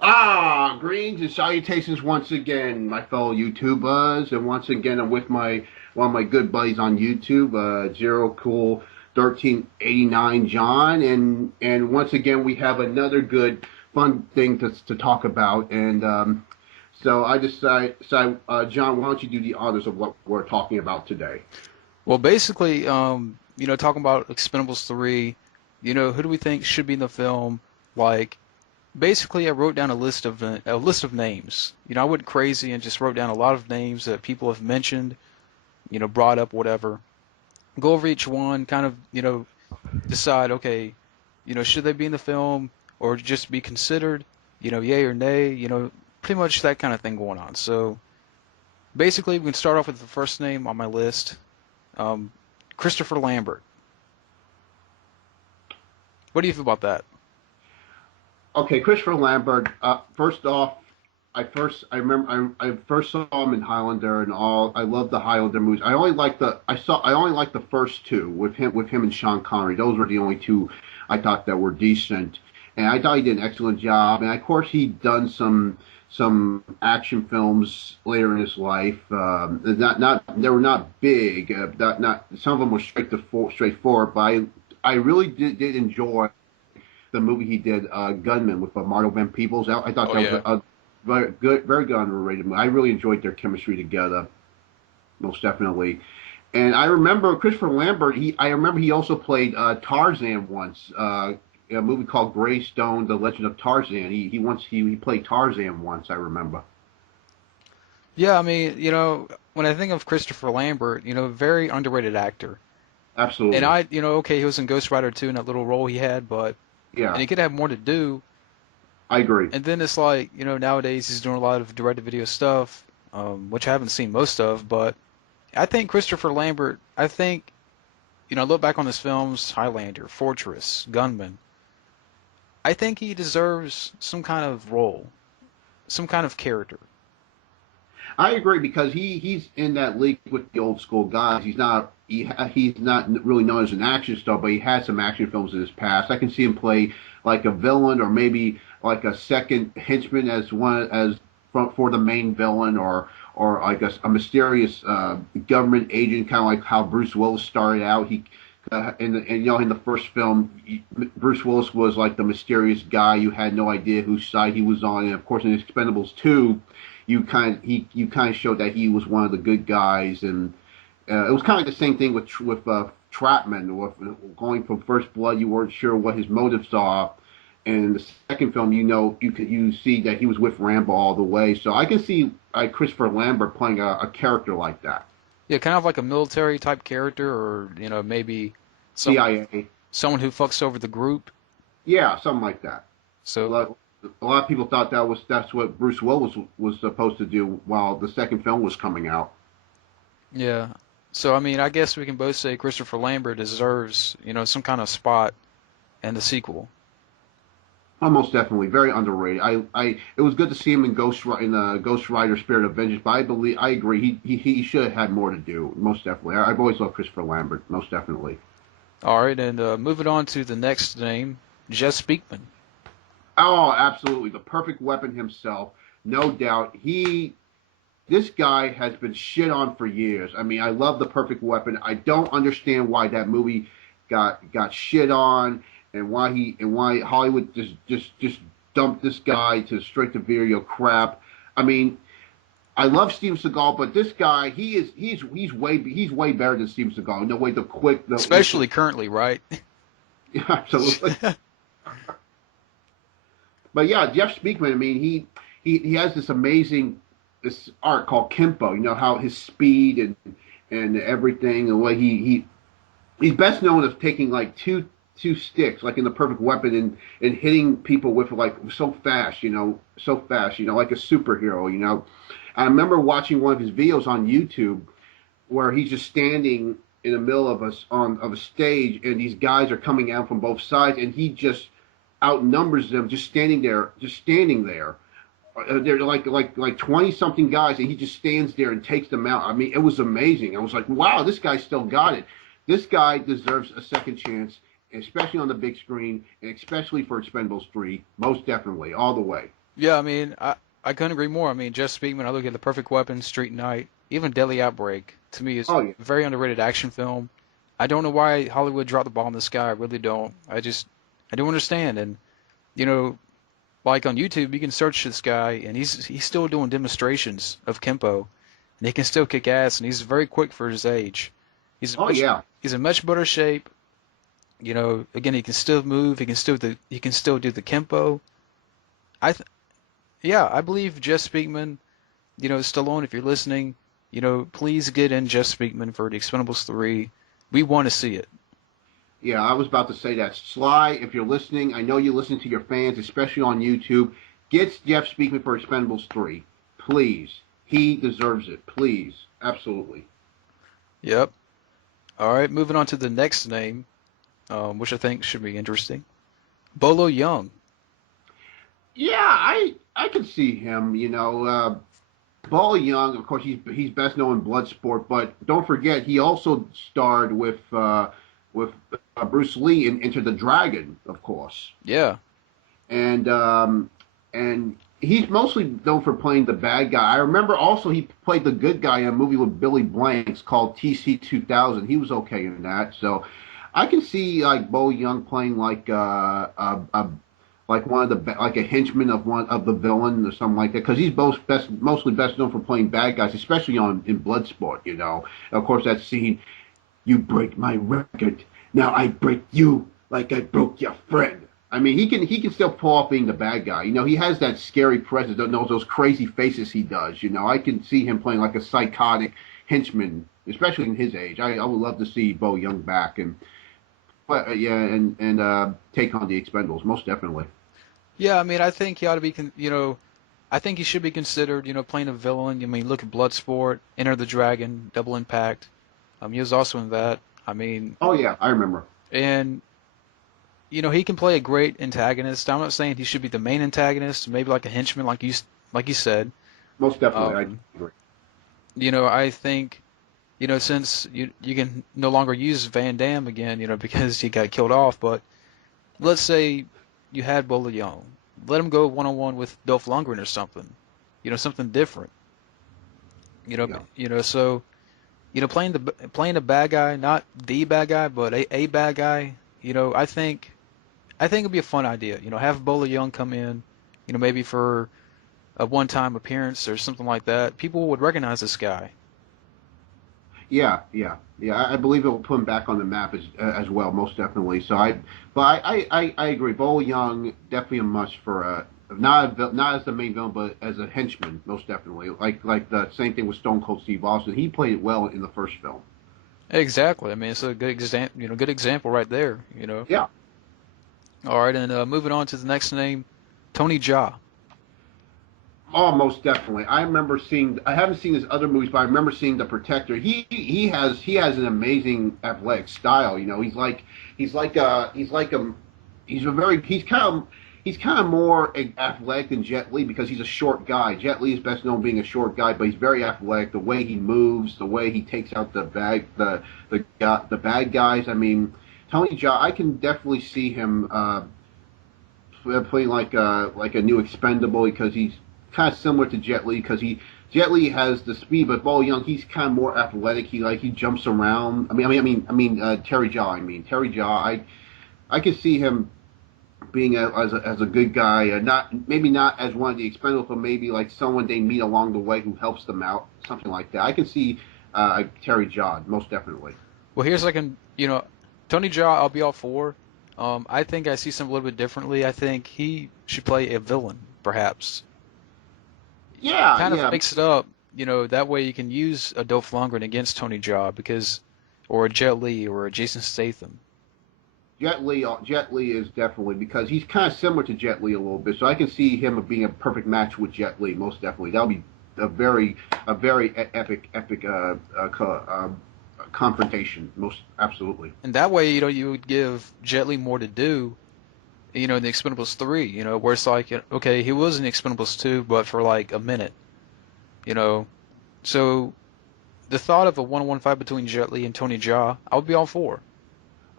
Greetings and salutations once again, my fellow YouTubers, and once again I'm with my one of my good buddies on YouTube, Zero Cool 1389 John, and once again we have another good fun thing to talk about, and so I decided, John, why don't you do the honors of what we're talking about today? Well, basically, talking about Expendables 3, who do we think should be in the film? Like, basically, I wrote down a list of names. I went crazy and just wrote down a lot of names that people have mentioned, brought up, whatever. Go over each one, kind of, decide, okay, should they be in the film or just be considered, yay or nay, pretty much that kind of thing going on. So, basically, we can start off with the first name on my list. Um, Christopher Lambert. What do you feel about that? Okay, Christopher Lambert. First off, I remember I first saw him in Highlander and all. I love the Highlander movies. I only liked the first two with him and Sean Connery. Those were the only two I thought that were decent, and I thought he did an excellent job. And of course, he'd done some action films later in his life. Not they were not big. Not some of them were straightforward. But I really did enjoy the movie he did, Gunman, with Marlo Van Peebles. I thought Oh that was yeah. a very good underrated movie. I really enjoyed their chemistry together, most definitely. And I remember Christopher Lambert. I remember he also played Tarzan once. A movie called Greystone: The Legend of Tarzan. He played Tarzan once. I remember. Yeah, I mean, when I think of Christopher Lambert, very underrated actor. And Absolutely. okay, he was in Ghost Rider 2 in that little role he had, and Yeah, he could have more to do. I agree. And then it's like, nowadays he's doing a lot of direct-to-video stuff, which I haven't seen most of, but I think Christopher Lambert, look back on his films, Highlander, Fortress, Gunman, I think he deserves some kind of role, some kind of character. I agree because he's in that league with the old school guys. He's not really known as an action star, but he had some action films in his past. I can see him play like a villain or maybe like a second henchman as one as for the main villain or like a mysterious government agent, kind of like how Bruce Willis started out. In the first film, Bruce Willis was like the mysterious guy. You had no idea whose side he was on, and of course in Expendables 2, you kind of showed that he was one of the good guys, and it was kind of like the same thing with Trapman. With going from First Blood, you weren't sure what his motives are, and in the second film, you see that he was with Rambo all the way. So I can see Christopher Lambert playing a character like that. Yeah, kind of like a military type character, or maybe some CIA, someone who fucks over the group. yeah, something like that. A So lot, a lot of people thought that's what Bruce Willis was supposed to do while the second film was coming out. yeah. So I mean, I guess we can both say Christopher Lambert deserves, some kind of spot in the sequel. Almost definitely, very underrated. It was good to see him in Ghost Rider: Spirit of Vengeance, but I agree, he should have had more to do. Most definitely, I've always loved Christopher Lambert. Most definitely. All right, and moving on to the next name, Jess Speakman. Oh, absolutely, the perfect weapon himself, no doubt. This guy has been shit on for years. I mean, I love the perfect weapon. I don't understand why that movie got shit on, and why Hollywood just dumped this guy to straight to video crap. I mean, I love Steven Seagal, but this guy, he's way better than Steven Seagal. No way, Especially currently, right? absolutely. But yeah, Jeff Speakman. I mean, he has this art called Kimpo. You know how his speed and everything, and the way he's best known as taking like two sticks, like in the Perfect Weapon, and hitting people with like so fast, like a superhero. I remember watching one of his videos on YouTube where he's just standing in the middle of a stage, and these guys are coming out from both sides, and he just outnumbers them, just standing there. They're like 20 something guys, and he just stands there and takes them out. I mean, it was amazing. I was like, wow, this guy still got it. This guy deserves a second chance, especially on the big screen, and especially for Expendables 3, most definitely, all the way. Yeah, I mean, I couldn't agree more. I mean, Jeff Speakman, I look at The Perfect Weapon, Street Night, even Deadly Outbreak, to me is Oh yeah, a very underrated action film. I don't know why Hollywood dropped the ball in this guy. I really don't. I don't understand. And, you know, like on YouTube, you can search this guy, and he's still doing demonstrations of Kempo, and he can still kick ass, and he's very quick for his age. He's oh much yeah. he's in much better shape. You know, again, he can still move. He can still do the Kempo. I th Yeah, I believe Jeff Speakman. You know, Stallone, if you're listening, you know, please get in Jeff Speakman for the Expendables 3. We want to see it. Yeah, I was about to say that. Sly, if you're listening, I know you listen to your fans, especially on YouTube. Get Jeff Speakman for Expendables 3. Please. He deserves it. Please. Absolutely. Yep. All right, moving on to the next name, which I think should be interesting. Bolo Young. Yeah, I can see him, Ball Young, of course, he's best known in Bloodsport, but don't forget he also starred with Bruce Lee in Enter the Dragon, of course, Yeah. and and he's mostly known for playing the bad guy. I remember also he played the good guy in a movie with Billy Blanks called TC 2000. He was okay in that, so I can see like Bo Young playing like one of like a henchman of one of the villain or something like that, because he's mostly best known for playing bad guys, especially on in Bloodsport. Of course, that scene, you break my record, now I break you like I broke your friend. I mean, he can still pull off being the bad guy. He has that scary presence. Don't know those crazy faces he does. I can see him playing like a psychotic henchman, especially in his age. I would love to see Bo Young back and but yeah, and take on the Expendables most definitely. Yeah, I mean, I think he ought to be, I think he should be considered, playing a villain. I mean, look at Bloodsport, Enter the Dragon, Double Impact. He was also in that. I mean, Oh yeah, I remember. and he can play a great antagonist. I'm not saying he should be the main antagonist, maybe like a henchman, like you said. Most definitely, I Um, agree. I think, since you can no longer use Van Damme again, because he got killed off, but let's say you had Bola Young, let him go one on one with Dolph Lundgren or something, something different. Yeah, So playing the bad guy, not the bad guy, but a bad guy. I think it'd be a fun idea. Have Bola Young come in, maybe for a one-time appearance or something like that. People would recognize this guy. yeah. I believe it will put him back on the map as well, most definitely. But I agree. Bo Young definitely a must for not as the main villain, but as a henchman, most definitely. Like the same thing with Stone Cold Steve Austin. He played it well in the first film. Exactly. I mean, it's a good example. Good example right there. Yeah. All right, and moving on to the next name, Tony Jaa. Oh, most definitely. I remember seeing. I haven't seen his other movies, but I remember seeing The Protector. He has an amazing athletic style. He's kind of more athletic than Jet Li because he's a short guy. Jet Li is best known being a short guy, but he's very athletic. The way he moves, the way he takes out the bad guys. I mean, Tony Jaa. I can definitely see him playing like a new expendable because he's kind of similar to Jet Li because Jet Li has the speed, but Bo Young he's kind of more athletic. He jumps around. Terry Jaa. Terry Jaa. I could see him being as a good guy, not as one of the Expendables, but maybe like someone they meet along the way who helps them out, something like that. I can see Terry Jaa most definitely. Well, here's like Tony Jaa. I'll be all for. I think I see something a little bit differently. I think he should play a villain, perhaps. Yeah, Kind of yeah. mix it up. That way you can use a Dolph Lundgren against Tony Jaa or a Jet Li or a Jason Statham. Jet Li is definitely because he's kind of similar to Jet Li a little bit, so I can see him being a perfect match with Jet Li. Most definitely, that'll be a very epic confrontation. Most absolutely. And that way, you would give Jet Li more to do, in the Expendables 3, where it's like, okay, he was in the Expendables 2, but for like a minute, you know. So the thought of a one-on-one fight between Jet Li and Tony Jaa, I would be all for.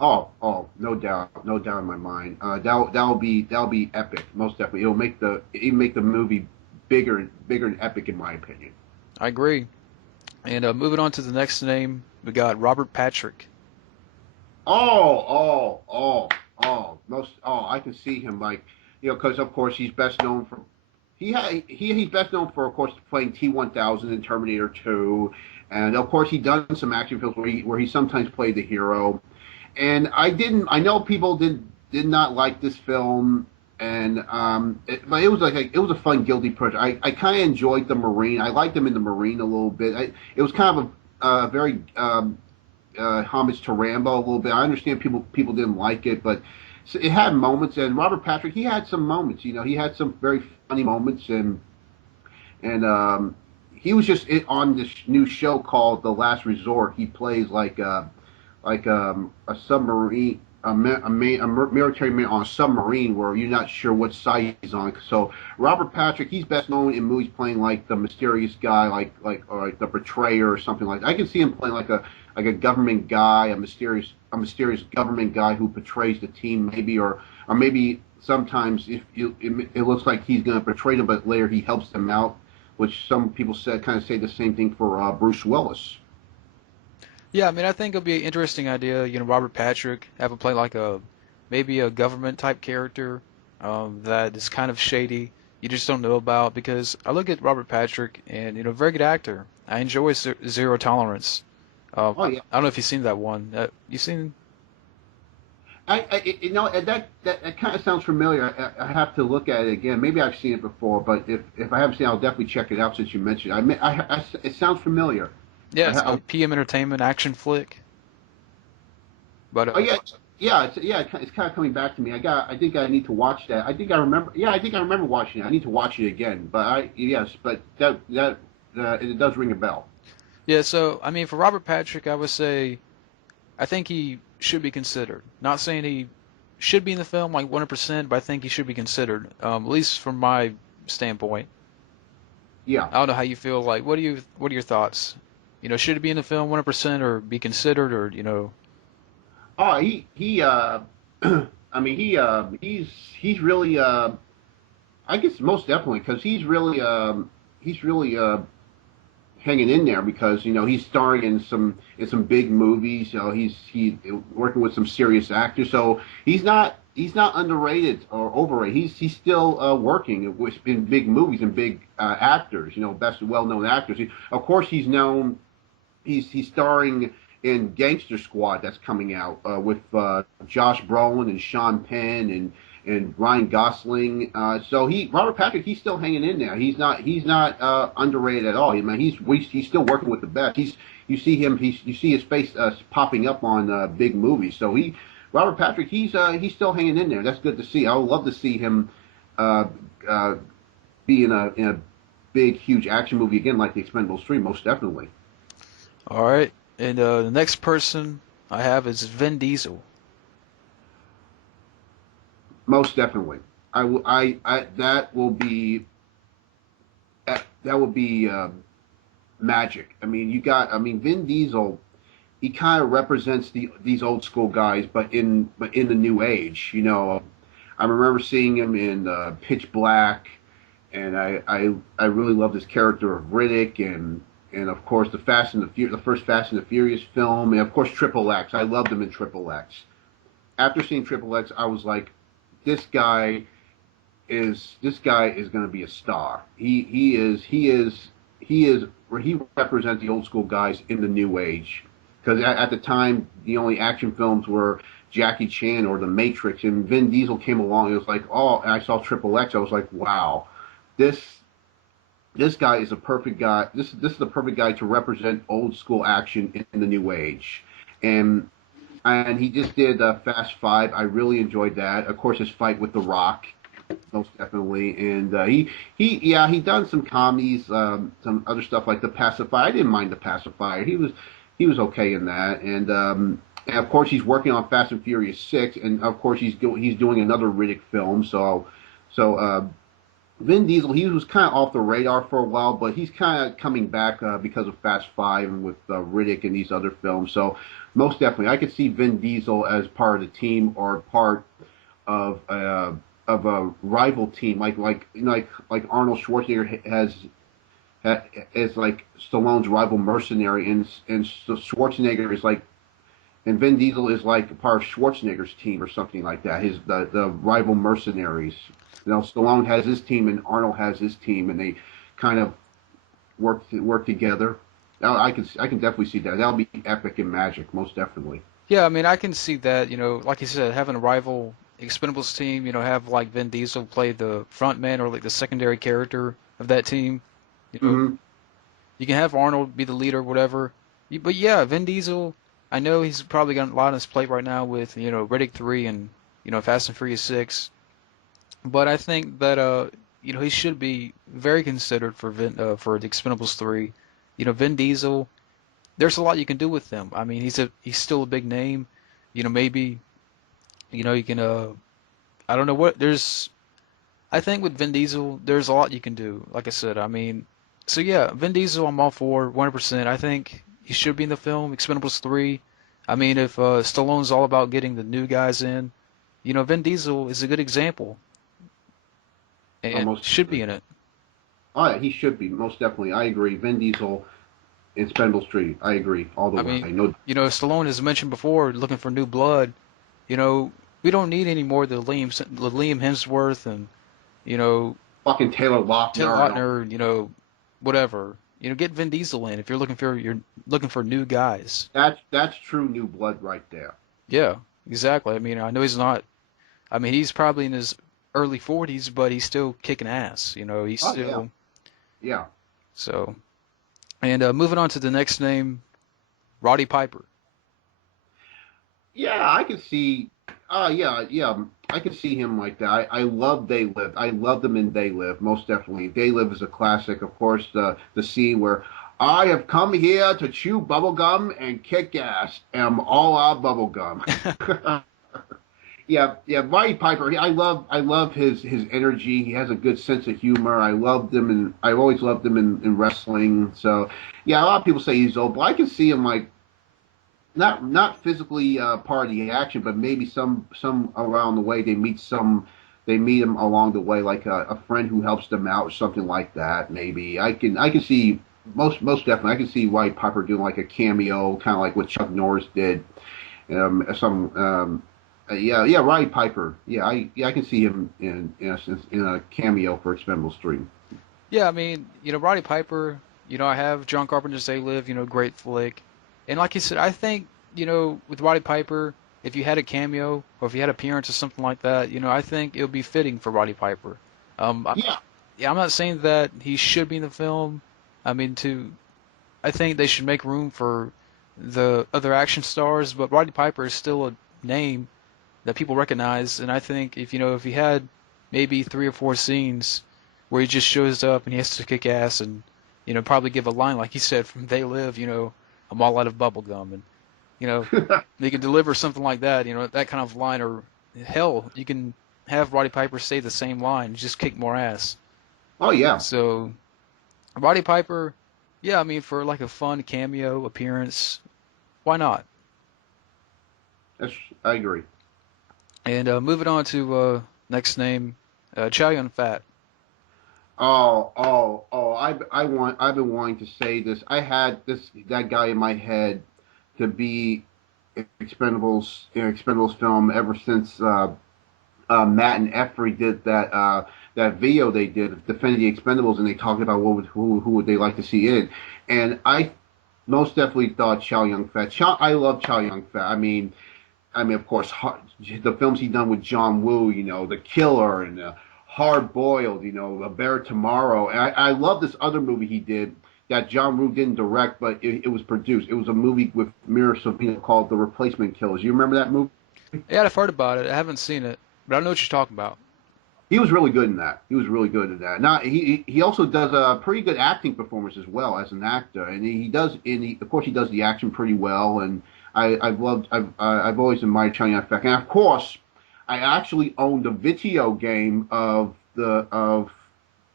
No doubt, no doubt in my mind. That'll be epic, most definitely. It'll make the movie bigger and epic in my opinion. I agree. And moving on to the next name, we got Robert Patrick. Oh, oh, I can see him like, because of course he's best known for he's best known for, of course, playing T-1000 in Terminator 2, and of course he done some action films where he sometimes played the hero. And I know people did not like this film, and but it was like it was a fun guilty pleasure. I kind of enjoyed the Marine. I liked him in the Marine a little bit. It was kind of a very homage to Rambo a little bit. I understand people didn't like it, but it had moments. And Robert Patrick, he had some moments. He had some very funny moments, and he was just on this new show called The Last Resort. He plays a submarine, a military man on a submarine where you're not sure what side he's on. So Robert Patrick, he's best known in movies playing like the mysterious guy, or like the betrayer or something like that. I can see him playing like a government guy, a mysterious government guy who betrays the team, maybe, or maybe sometimes if it looks like he's going to betray them, but later he helps them out, which some people say the same thing for Bruce Willis. Yeah, I mean, I think it'll be an interesting idea. Robert Patrick, have him play like maybe a government type character that is kind of shady. You just don't know about, because I look at Robert Patrick and, very good actor. I enjoy Zero Tolerance. Oh yeah. I don't know if you've seen that one. You seen? That kind of sounds familiar. I have to look at it again. Maybe I've seen it before, but if I haven't seen it, I'll definitely check it out since you mentioned it. It sounds familiar. Yeah, it's a PM Entertainment action flick. But oh yeah, it's kind of coming back to me. I think I need to watch that. I think I remember. Yeah, I think I remember watching it. I need to watch it again. But it does ring a bell. Yeah, so I mean, for Robert Patrick, I would say, I think he should be considered. Not saying he should be in the film like 100%, but I think he should be considered, at least from my standpoint. Yeah. I don't know how you feel. Like, what are your thoughts? Should it be in the film 100% or be considered, or? Oh, I mean, he's really, I guess most definitely, because he's really hanging in there, because he's starring in some big movies. He's working with some serious actors, so he's not underrated or overrated. He's still working in big movies and big actors. Best well-known actors. Of course, he's known. He's starring in Gangster Squad that's coming out with Josh Brolin and Sean Penn and Ryan Gosling. So Robert Patrick, he's still hanging in there. He's not underrated at all. I mean, he's still working with the best. You see his face popping up on big movies. So Robert Patrick, he's still hanging in there. That's good to see. I would love to see him be in a big, huge action movie again, like The Expendables 3, most definitely. All right, and the next person I have is Vin Diesel. Most definitely, that will be magic. I mean, Vin Diesel, he kind of represents these old school guys, but in the new age. I remember seeing him in Pitch Black, and I really loved his character of Riddick, and of course the first Fast and the Furious film, and of course Triple X. I loved him in Triple X. After seeing Triple X, I was like, this guy is going to be a star. He represents the old school guys in the new age, because at the time the only action films were Jackie Chan or The Matrix, and Vin Diesel came along. It was like, and I saw Triple X. I was like, wow, this guy is a perfect guy. This is the perfect guy to represent old school action in the new age, and he just did Fast Five. I really enjoyed that. Of course, his fight with The Rock, most definitely, and he done some comedies, some other stuff like The Pacifier. I didn't mind The Pacifier. He was okay in that, and of course he's working on Fast and Furious 6, and of course he's doing another Riddick film. So Vin Diesel, he was kind of off the radar for a while, but he's kind of coming back because of Fast Five and with Riddick and these other films. So most definitely, I could see Vin Diesel as part of the team or part of a rival team, like Arnold Schwarzenegger is like Stallone's rival mercenary, and Schwarzenegger is like, and Vin Diesel is like part of Schwarzenegger's team or something like that. The rival mercenaries. Stallone has his team and Arnold has his team, and they kind of work together. Now, I can definitely see that. That'll be epic and magic, most definitely. Yeah, I mean, I can see that, like you said, having a rival Expendables team, have like Vin Diesel play the front man or like the secondary character of that team. You know, Hmm. you can have Arnold be the leader, whatever. But yeah, Vin Diesel, I know he's probably got a lot on his plate right now with, Riddick 3 and, Fast and Furious 6. But I think that, he should be very considered for the Expendables 3. Vin Diesel, there's a lot you can do with him. I mean, he's still a big name. Maybe, you can, I don't know I think with Vin Diesel, there's a lot you can do. Like I said, I mean, so yeah, Vin Diesel, I'm all for 100%. I think he should be in the film, Expendables 3. I mean, if Stallone's all about getting the new guys in, Vin Diesel is a good example and Almost. should be in it. Oh yeah, he should be, most definitely. I agree. Vin Diesel in Expendables 3. I agree all the I way. mean, No Stallone has mentioned before, looking for new blood. You know, we don't need any more of the Liam Hemsworth and you know fucking Taylor Taylor Lautner and all. Lautner, whatever. Get Vin Diesel in if you're looking for new guys. That's true new blood right there. Yeah, exactly. I mean, I know he's not. I mean, he's probably in his early 40s, but he's still kicking ass. He's Oh yeah, still yeah. so. And moving on to the next name, Roddy Piper. Yeah, I can see. Yeah, yeah. I can see him like that. I love They Live. I love them in They Live, most definitely. They Live is a classic. Of course, the scene where I have come here to chew bubblegum and kick ass. Am all out bubblegum. Yeah, yeah. Roddy Piper. I love his energy. He has a good sense of humor. I've always loved him in wrestling. So, yeah, a lot of people say he's old, but I can see him like not physically part of the action, but maybe some around the way they meet him along the way, like a friend who helps them out or something like that. Maybe I can see most definitely I can see White Piper doing like a cameo, kind of like what Chuck Norris did. Some yeah, Roddy Piper. I can see him in a cameo for Expendables 3. Yeah, I mean, Roddy Piper. I have John Carpenter's They Live. Great flick. And like you said, I think with Roddy Piper, if you had a cameo or if you had appearance or something like that, I think it would be fitting for Roddy Piper. Yeah, Yeah, I'm not saying that he should be in the film. I mean, I think they should make room for the other action stars, but Roddy Piper is still a name that people recognize, and I think if he had maybe 3 or 4 scenes where he just shows up and he has to kick ass and probably give a line like he said from They Live, I'm all out of bubble gum, and they can deliver something like that, that kind of line, or hell, you can have Roddy Piper say the same line, just kick more ass. oh yeah, So Roddy Piper, yeah, I mean for like a fun cameo appearance, why not? that's I agree. And moving on to next name, Chow Yun Fat. I've been wanting to say this. I had that guy in my head to be Expendables film ever since Matt and Effrey did that video they did defending the Expendables, and they talked about who would they like to see in, and I most definitely thought Chow Yun Fat. I love Chow Yun Fat. I mean, of course, the films he done with John Woo, The Killer and Hard Boiled, A Bear Tomorrow. And I love this other movie he did that John Woo didn't direct, but it was produced. It was a movie with Mira Sorvino called The Replacement Killers. You remember that movie? Yeah, I've heard about it. I haven't seen it, but I know what you're talking about. He was really good in that. He was really good in that. Now he also does a pretty good acting performance as well as an actor, and of course he does the action pretty well. And I've always admired Chow Yun Fat, and of course I actually owned a video game of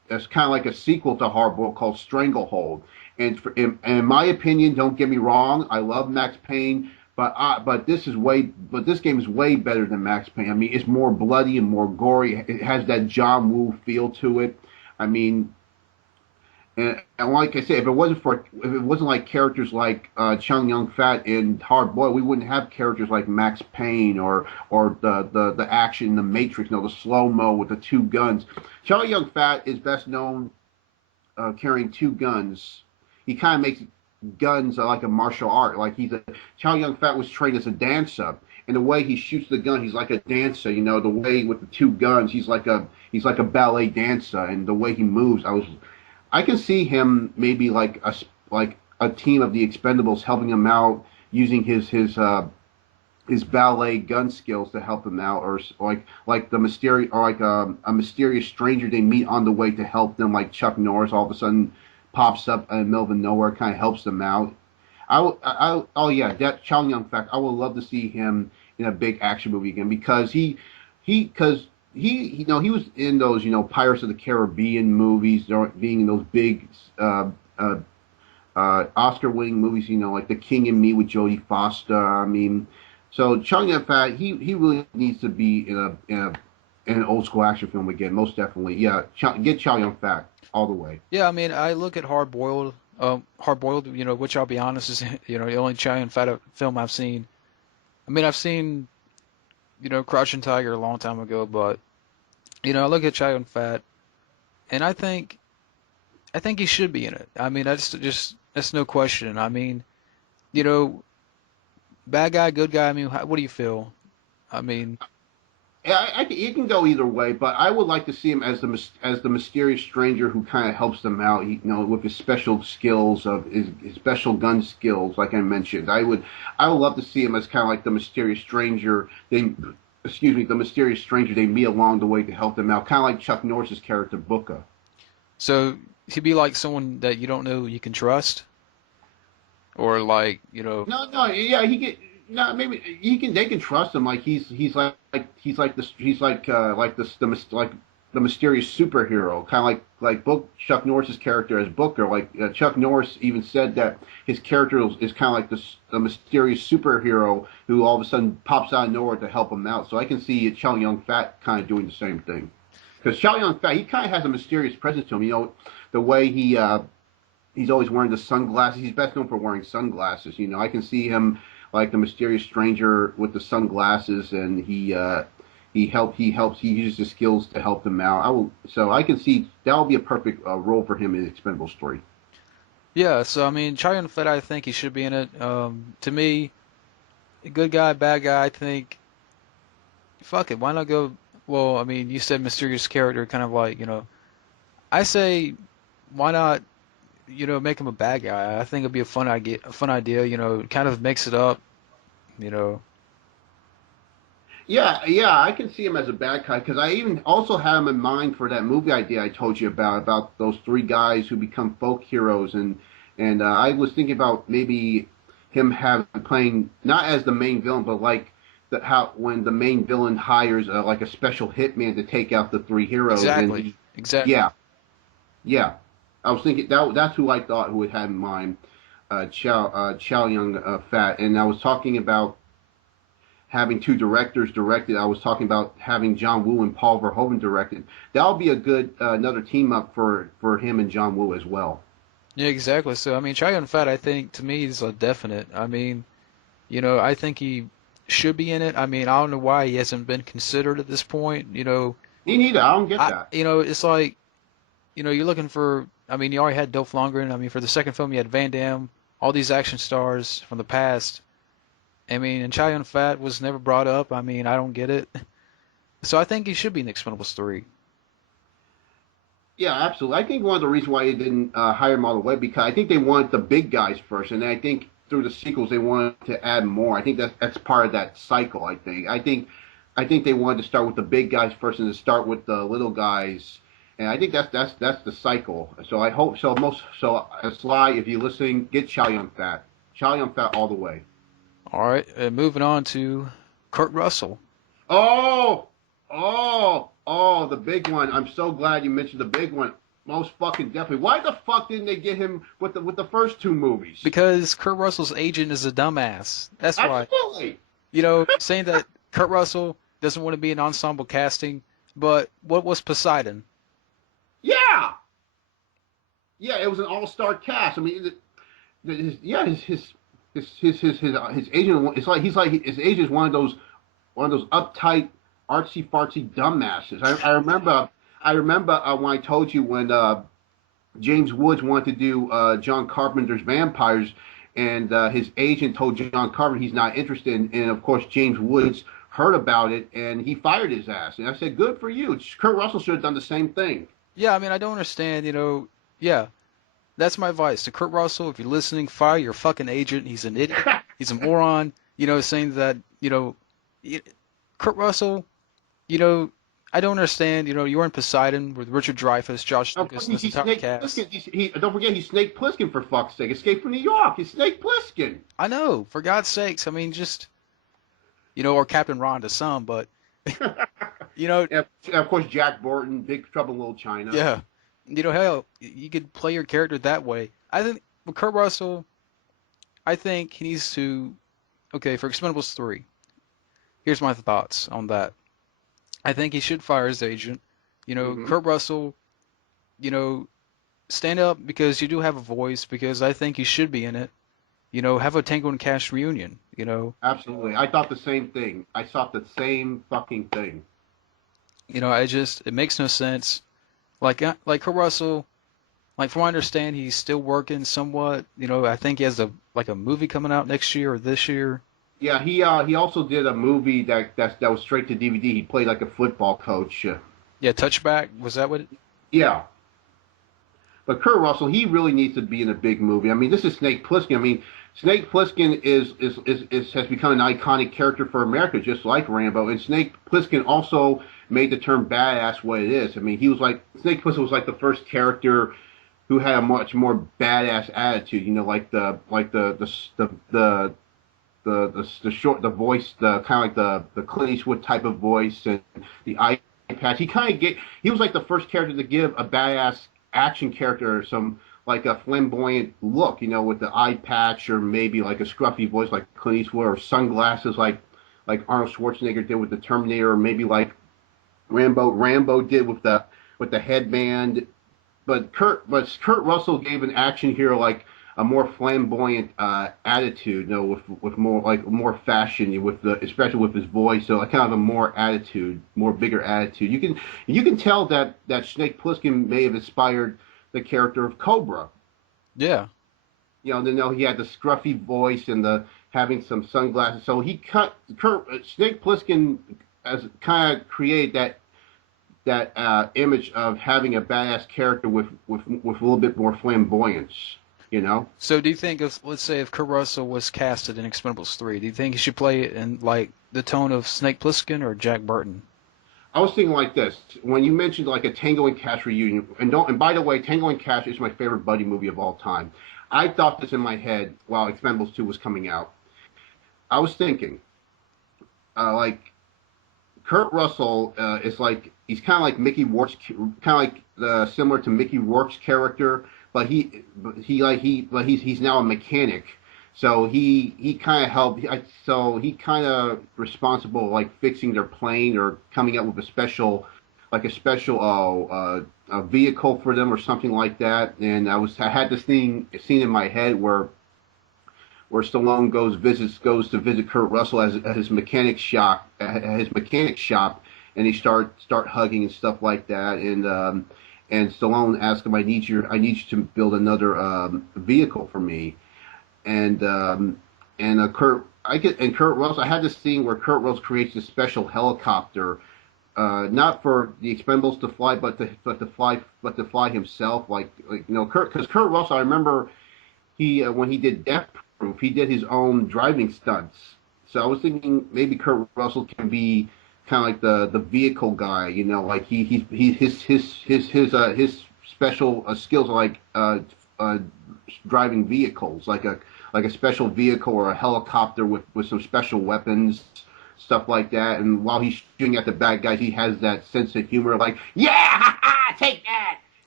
that's kind of like a sequel to Hardboiled called Stranglehold. And in my opinion, don't get me wrong, I love Max Payne, but this game is way better than Max Payne. I mean, it's more bloody and more gory. It has that John Woo feel to it. I mean, and like I said, if it wasn't like characters like Chung Young Fat in Hard Boiled, we wouldn't have characters like Max Payne or the action in the Matrix, the slow mo with the two guns. Chung Young Fat is best known carrying two guns. He kind of makes guns like a martial art. Like Chow Yun Fat was trained as a dancer, and the way he shoots the gun, he's like a dancer. The way with the two guns, he's like a ballet dancer, and the way he moves, I can see him maybe like a team of the Expendables helping him out using his ballet gun skills to help him out, or like the mysterious or like a mysterious stranger they meet on the way to help them, like Chuck Norris all of a sudden pops up in the middle of nowhere, kind of helps them out. Oh yeah, that Chow Yun Fat. I would love to see him in a big action movie again because he was in those Pirates of the Caribbean movies, being in those big Oscar-winning movies, like The King and Me with Jodie Foster. I mean, so Chow Yun Fat, he really needs to be in an old school action film again, most definitely. Yeah, get Chow Yun Fat all the way. Yeah, I mean, I look at Hard Boiled, which I'll be honest is, the only Chow Yun Fat film I've seen. I mean, I've seen, Crouching Tiger a long time ago, but I look at Chow Yun Fat, and I think he should be in it. I mean, that's no question. I mean, bad guy, good guy. I mean, what do you feel? I mean, yeah, it can go either way, but I would like to see him as the mysterious stranger who kind of helps them out. With his special skills of his special gun skills, like I mentioned. I would love to see him as kind of like the mysterious stranger. The mysterious stranger they meet along the way to help them out, kind of like Chuck Norris's character Booker. So he'd be like someone that you don't know you can trust, or like No, yeah, he get. No, maybe they can trust him. Like he's like the mysterious superhero, kind of like Chuck Norris's character as Booker. Like Chuck Norris even said that his character is kind of like the mysterious superhero who all of a sudden pops out of nowhere to help him out. So I can see Chow Yun Fat kind of doing the same thing, because Chow Yun Fat, he kind of has a mysterious presence to him. The way he's always wearing the sunglasses. He's best known for wearing sunglasses. I can see him like the mysterious stranger with the sunglasses, and he uses his skills to help them out. So I can see that will be a perfect role for him in Expendables 3. Yeah, so I mean, Chow Yun Fat, I think he should be in it. To me, good guy, bad guy, I think. Fuck it, why not go? Well, I mean, you said mysterious character, kind of like I say, why not? Make him a bad guy. I think it'd be a fun idea. Kind of mix it up. Yeah, I can see him as a bad guy because I even also had him in mind for that movie idea I told you about those three guys who become folk heroes, and I was thinking about maybe him playing not as the main villain, but like how when the main villain hires like a special hitman to take out the three heroes. Exactly. Yeah. I was thinking that's who I thought who would have in mind, Chow Yun Fat, and I was talking about having two directors directed. I was talking about having John Woo and Paul Verhoeven directed. That would be a good another team up for him and John Woo as well. Yeah, exactly. So I mean, Chow Yun Fat, I think to me is a definite. I mean, I think he should be in it. I mean, I don't know why he hasn't been considered at this point. Me neither. I don't get that. It's like, you're looking for. I mean, you already had Dolph Lundgren. I mean, for the second film, you had Van Damme, all these action stars from the past. I mean, and Chow Yun Fat was never brought up. I mean, I don't get it. So I think he should be in Expendables 3. Yeah, absolutely. I think one of the reasons why they didn't hire him all the way because I think they wanted the big guys first, and I think through the sequels they wanted to add more. I think that's part of that cycle. I think they wanted to start with the big guys first and to start with the little guys. And I think that's the cycle. So I hope so. Sly, if you're listening, get Chow Yun Fat all the way. All right, moving on to Kurt Russell. Oh, the big one. I'm so glad you mentioned the big one. Most fucking definitely. Why the fuck didn't they get him with the first two movies? Because Kurt Russell's agent is a dumbass. That's why. Absolutely. Saying that Kurt Russell doesn't want to be an ensemble casting, but what was Poseidon? Yeah. Yeah, it was an all-star cast. I mean, his agent. It's like his agent is one of those uptight, artsy fartsy dumbasses. I remember when I told you when James Woods wanted to do John Carpenter's Vampires, and his agent told John Carpenter he's not interested. And of course, James Woods heard about it and he fired his ass. And I said, "Good for you." Kurt Russell should have done the same thing. Yeah, I mean, I don't understand. Yeah, that's my advice to Kurt Russell. If you're listening, fire your fucking agent. He's an idiot. He's a moron. Saying that Kurt Russell. I don't understand. You're in Poseidon with Richard Dreyfuss, Josh Lucas, and this entire cast. Don't forget, he's Snake Plissken, for fuck's sake. Escape from New York. He's Snake Plissken. I know. For God's sakes. I mean, just, or Captain Ron to some, but, And of course, Jack Burton, Big Trouble in Little China. Yeah. Hell, you could play your character that way. I think with Kurt Russell, I think he needs to, okay, for Expendables 3, here's my thoughts on that. I think he should fire his agent. Kurt Russell, stand up because you do have a voice, because I think you should be in it. Have a Tango and Cash reunion, Absolutely. I thought the same thing. I thought the same fucking thing. It makes no sense. Like Kurt Russell, like from what I understand, he's still working somewhat. I think he has a movie coming out next year or this year. Yeah, he also did a movie that was straight to DVD. He played like a football coach. Yeah, Touchback, was that what? Yeah. But Kurt Russell, he really needs to be in a big movie. I mean, this is Snake Plissken. I mean, Snake Plissken has become an iconic character for America, just like Rambo. And Snake Plissken also made the term badass what it is. I mean, Snake Plissken was like the first character who had a much more badass attitude. Like the short, the voice, the kind of like the Clint Eastwood type of voice, and the eye patch. He was like the first character to give a badass action character some like a flamboyant look, with the eye patch, or maybe like a scruffy voice like Clint Eastwood, or sunglasses like Arnold Schwarzenegger did with the Terminator, or maybe like Rambo did with the headband. But Kurt Russell gave an action hero like a more flamboyant attitude, with more fashion, especially with his voice, so kind of a more bigger attitude. You can tell that Snake Plissken may have inspired the character of Cobra. Yeah. He had the scruffy voice and the having some sunglasses. So Snake Plissken as kind of created that image of having a badass character with a little bit more flamboyance. So do you think let's say if Kurt Russell was casted in Expendables 3, do you think he should play it in like the tone of Snake Plissken or Jack Burton? I was thinking like this. When you mentioned like a Tango and Cash reunion, and by the way, Tango and Cash is my favorite buddy movie of all time. I thought this in my head while Expendables 2 was coming out. I was thinking, like, Kurt Russell is like, he's kind of like Mickey Rourke's, similar to Mickey Rourke's character, but he's now a mechanic. So he kind of helped. So he kind of responsible, like fixing their plane or coming up with a special vehicle for them or something like that. And I had this scene in my head where Stallone goes to visit Kurt Russell at his mechanic shop, and he start hugging and stuff like that. And Stallone asks him, I need you to build another vehicle for me. And Kurt Russell, I had this scene where Kurt Russell creates this special helicopter, not for the Expendables to fly, but to fly himself, because Kurt Russell, I remember when he did Death Proof, he did his own driving stunts. So I was thinking maybe Kurt Russell can be kind of like the vehicle guy, like his special skills are like driving vehicles, like a special vehicle or a helicopter with some special weapons, stuff like that. And while he's shooting at the bad guys, he has that sense of humor, like, yeah, take that,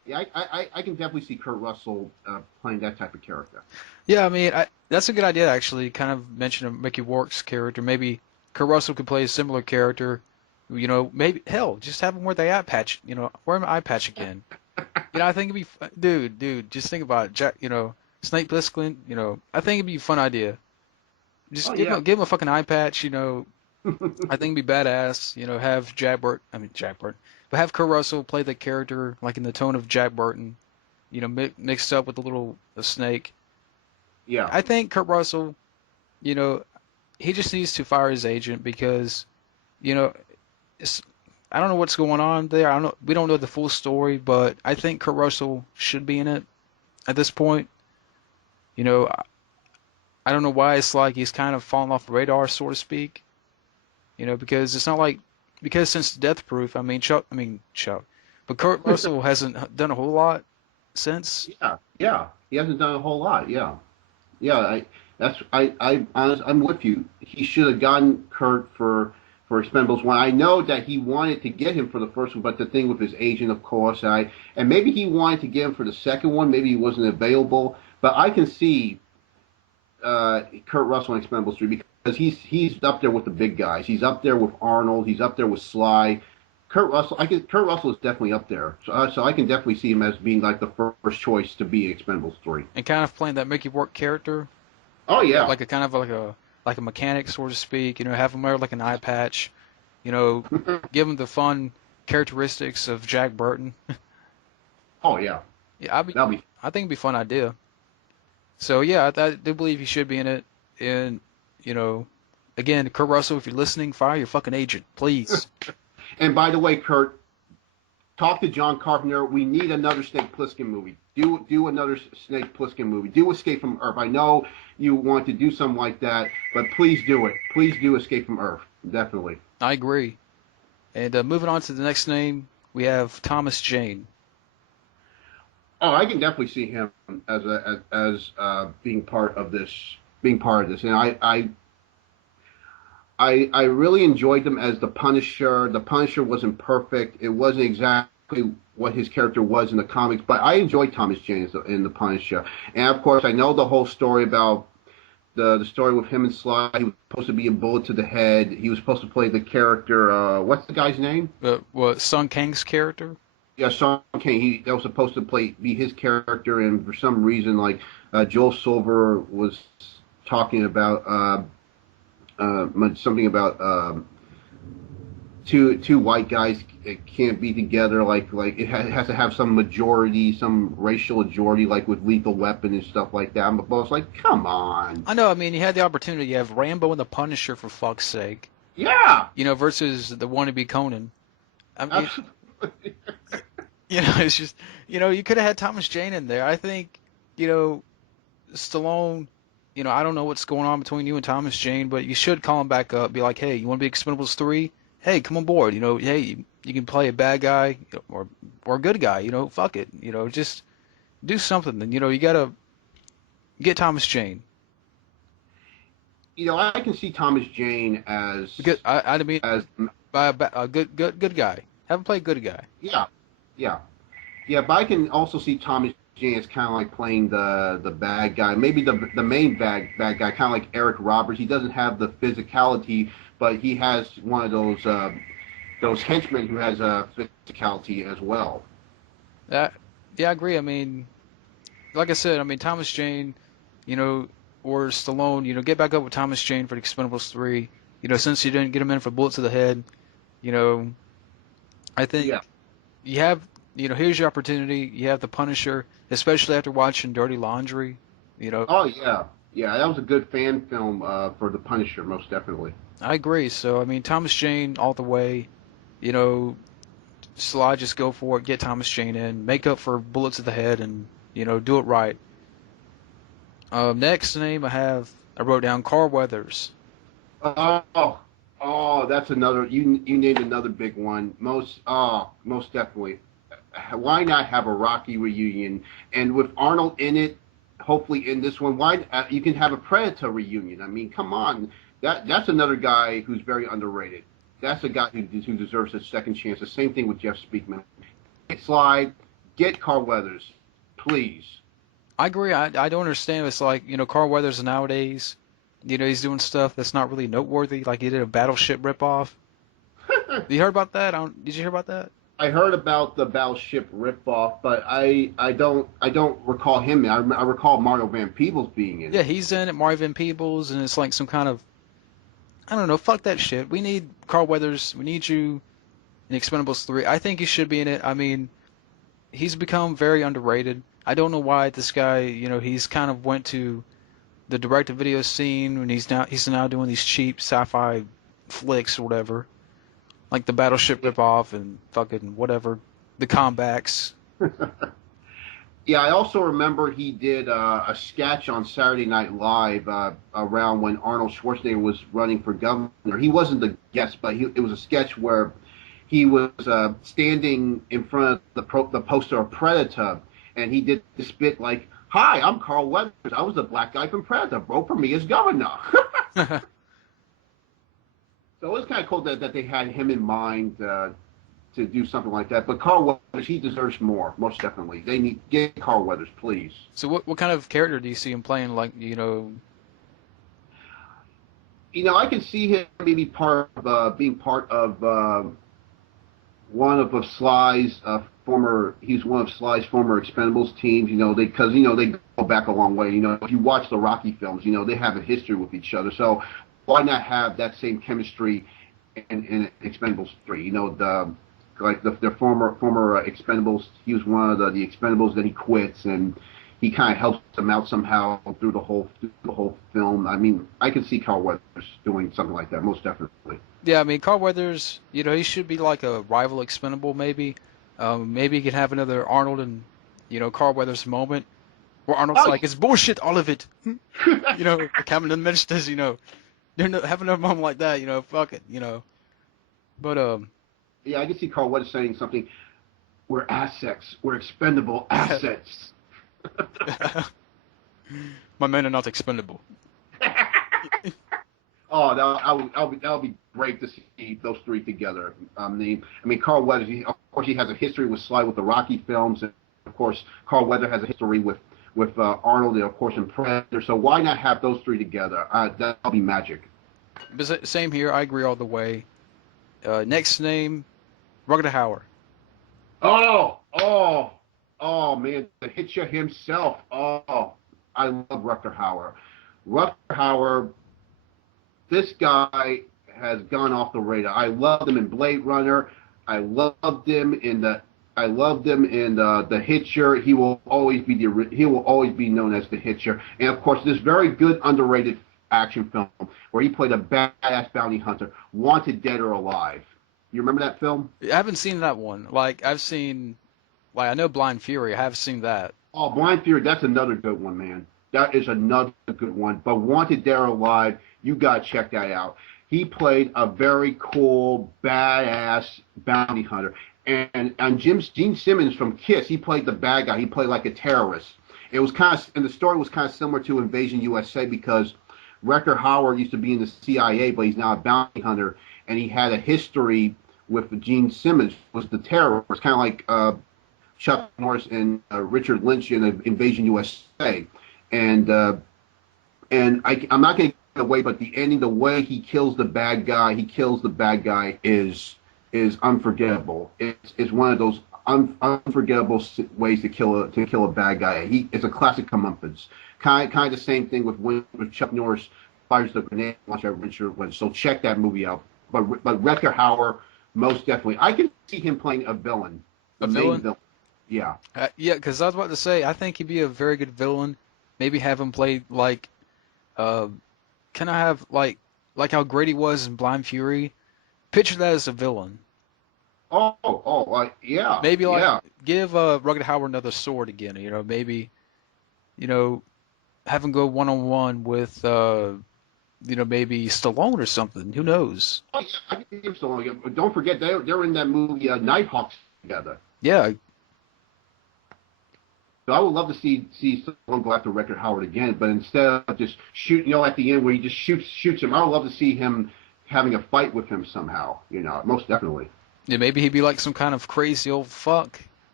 Yeah, I can definitely see Kurt Russell playing that type of character. Yeah, I mean, that's a good idea actually. Kind of mention a Mickey Rourke's character. Maybe Kurt Russell could play a similar character. You know, maybe hell, just have him wear the eye patch. You know, wear him an eye patch again. You know, I think it'd be, dude. Just think about it. Jack. You know, Snake Plissken. You know, I think it'd be a fun idea. Just Oh yeah. give him a fucking eye patch. You know, I think it'd be badass. You know, have Jack Burton, but have Kurt Russell play the character like in the tone of Jack Burton. You know, mixed up with a snake. Yeah. I think Kurt Russell, you know, he just needs to fire his agent because, you know, it's, I don't know what's going on there. I don't know. We don't know the full story, but I think Kurt Russell should be in it at this point. You know, I don't know why it's like he's kind of fallen off the radar, so to speak. You know, because it's not like because since Death Proof, Chuck, but Kurt Russell hasn't done a whole lot since. Yeah. Yeah. He hasn't done a whole lot. Yeah. Yeah. I'm with you. He should have gotten Kurt for Expendables 1. I know that he wanted to get him for the first one, but the thing with his agent, of course, and maybe he wanted to get him for the second one. Maybe he wasn't available. But I can see Kurt Russell in Expendables 3 because he's up there with the big guys. He's up there with Arnold. He's up there with Sly. Kurt Russell is definitely up there. So I can definitely see him as being like the first choice to be Expendables 3. And kind of playing that Mickey Rourke character, Oh yeah. like a kind of like a mechanic, so to speak. You know, have him wear like an eye patch. You know, give him the fun characteristics of Jack Burton. Oh yeah. Yeah, That'll be. I think it'd be a fun idea. So yeah, I do believe he should be in it. And you know, again, Kurt Russell, if you're listening, fire your fucking agent, please. And by the way, Kurt, talk to John Carpenter. We need another Snake Plissken movie. Do another Snake Plissken movie. Do Escape from Earth. I know you want to do something like that, but please do it. Please do Escape from Earth. Definitely. I agree. And moving on to the next name, we have Thomas Jane. Oh, I can definitely see him as being part of this. And I really enjoyed him as the Punisher. The Punisher wasn't perfect. It wasn't exactly what his character was in the comics, but I enjoyed Thomas Jane in the Punisher. And of course, I know the whole story about the story with him and Sly. He was supposed to be a bullet to the head. He was supposed to play the character. What's the guy's name? What Sung Kang's character? Yeah, Sean King. That was supposed to be his character, and for some reason, like Joel Silver was talking about something about two white guys can't be together. Like it has to have some majority, some racial majority, like with Lethal Weapon and stuff like that. But I was like, come on. I know. I mean, you had the opportunity. You have Rambo and the Punisher for fuck's sake. Yeah. You know, versus the wannabe Conan. I mean, Absolutely. you know, it's just you could have had Thomas Jane in there. I think Stallone. You know, I don't know what's going on between you and Thomas Jane, but you should call him back up. Be like, hey, you want to be Expendables 3? Hey, come on board. You know, hey, you can play a bad guy or a good guy. You know, fuck it. You know, just do something. And you gotta get Thomas Jane. I can see Thomas Jane as Because I mean, as a good guy. Have him play a good guy. yeah, yeah, yeah. But I can also see Thomas Jane as kind of like playing the bad guy, maybe the main bad guy, kind of like Eric Roberts. He doesn't have the physicality, but he has one of those henchmen who has a physicality as well. Yeah, I agree. I mean, like I said, I mean Thomas Jane, or Stallone, get back up with Thomas Jane for the Expendables 3. Since you didn't get him in for bullets to the head, I think Yeah. you have, here's your opportunity. You have the Punisher, especially after watching Dirty Laundry. Oh yeah, yeah. That was a good fan film for the Punisher, most definitely. I agree. So I mean, Thomas Jane all the way. Sly, just go for it. Get Thomas Jane in. Make up for bullets to the head, and do it right. Next name I wrote down Carl Weathers. Oh, that's another. You named another big one. Most definitely. Why not have a Rocky reunion? And with Arnold in it, hopefully in this one, why you can have a Predator reunion? I mean, come on. That's another guy who's very underrated. That's a guy who deserves a second chance. The same thing with Jeff Speakman. Get Sly, Get Carl Weathers, please. I agree. I don't understand. It's like, Carl Weathers nowadays, he's doing stuff that's not really noteworthy. Like he did a Battleship ripoff. You heard about that? Did you hear about that? I heard about the Battleship ripoff, but I don't recall him. I recall Mario Van Peebles being in Yeah, it. he's in it, Marvin Peebles, and it's like some kind of, I don't know, fuck that shit. We need Carl Weathers. We need you in Expendables 3. I think he should be in it. I mean, he's become very underrated. I don't know why this guy, he's kind of went to the direct-to-video scene when he's now doing these cheap sci-fi flicks or whatever, like the Battleship ripoff and fucking whatever, the comebacks. Yeah, I also remember he did a sketch on Saturday Night Live around when Arnold Schwarzenegger was running for governor. He wasn't the guest, but it was a sketch where he was standing in front of the poster of Predator, and he did this bit like, "Hi, I'm Carl Weathers. I was the black guy from Predator. Vote for me as governor." So it was kind of cool that they had him in mind to do something like that. But Carl Weathers, he deserves more, most definitely. They need get Carl Weathers, please. So what kind of character do you see him playing? Like, I can see him maybe being part of one of Sly's former. He's one of Sly's former Expendables teams. Because they go back a long way. If you watch the Rocky films, they have a history with each other. So why not have that same chemistry in Expendables 3? The former Expendables. He was one of the Expendables. Then he quits, and he kind of helps them out somehow through the whole film. I mean, I can see Carl Weathers doing something like that, most definitely. Yeah, I mean, Carl Weathers, he should be like a rival Expendable, maybe. Maybe he could have another Arnold and, Carl Weathers moment where Arnold's like, it's bullshit, all of it. Cameron mentions, have another moment like that, fuck it, But, yeah, I can see Carl Weathers saying something, we're assets, we're expendable assets. My men are not expendable. Oh, that'll be great to see those three together. I mean, Carl Weathers. Of course, he has a history with Sly with the Rocky films, and of course, Carl Weathers has a history with Arnold, and of course, in Predator. So why not have those three together? That'll be magic. But same here. I agree all the way. Next name, Rugged Hauer. Oh, man, the Hitcher himself. Oh, I love Rutger Hauer. Rutger Hauer. This guy has gone off the radar. I loved him in Blade Runner. I loved him in the Hitcher. He will always be known as the Hitcher. And of course, this very good underrated action film where he played a badass bounty hunter, Wanted Dead or Alive. You remember that film? I haven't seen that one. Like I know Blind Fury. I have seen that. Oh, Blind Fury. That's another good one, man. That is another good one. But Wanted Dead or Alive, you got to check that out. He played a very cool, badass bounty hunter. And Gene Simmons from Kiss, he played the bad guy. He played like a terrorist. It was and the story was kind of similar to Invasion USA because Rutger Hauer used to be in the CIA, but he's now a bounty hunter. And he had a history with Gene Simmons, was the terrorist, kind of like Chuck Norris and Richard Lynch in Invasion USA. And I'm not going to give it away, but the ending, the way he kills the bad guy, is unforgettable. It's one of those unforgettable ways to kill a bad guy. It's a classic comeuppance. Kind of the same thing with Chuck Norris fires the grenade launcher at Richard Lynch. So check that movie out. But Rutger Hauer, most definitely, I can see him playing a villain, main villain. Yeah. Yeah, because I was about to say, I think he'd be a very good villain. Maybe have him play like, can I have like how great he was in Blind Fury? Picture that as a villain. Yeah. Maybe give Rugged Hauer another sword again. Maybe, have him go one-on-one with, maybe Stallone or something. Who knows? Oh, yeah, I can give Stallone. Don't forget they're in that movie Nighthawks together. Yeah. So I would love to see Stallone go after Rutger Hauer again, but instead of just shooting, at the end where he just shoots him, I would love to see him having a fight with him somehow. Most definitely. Yeah, maybe he'd be like some kind of crazy old fuck,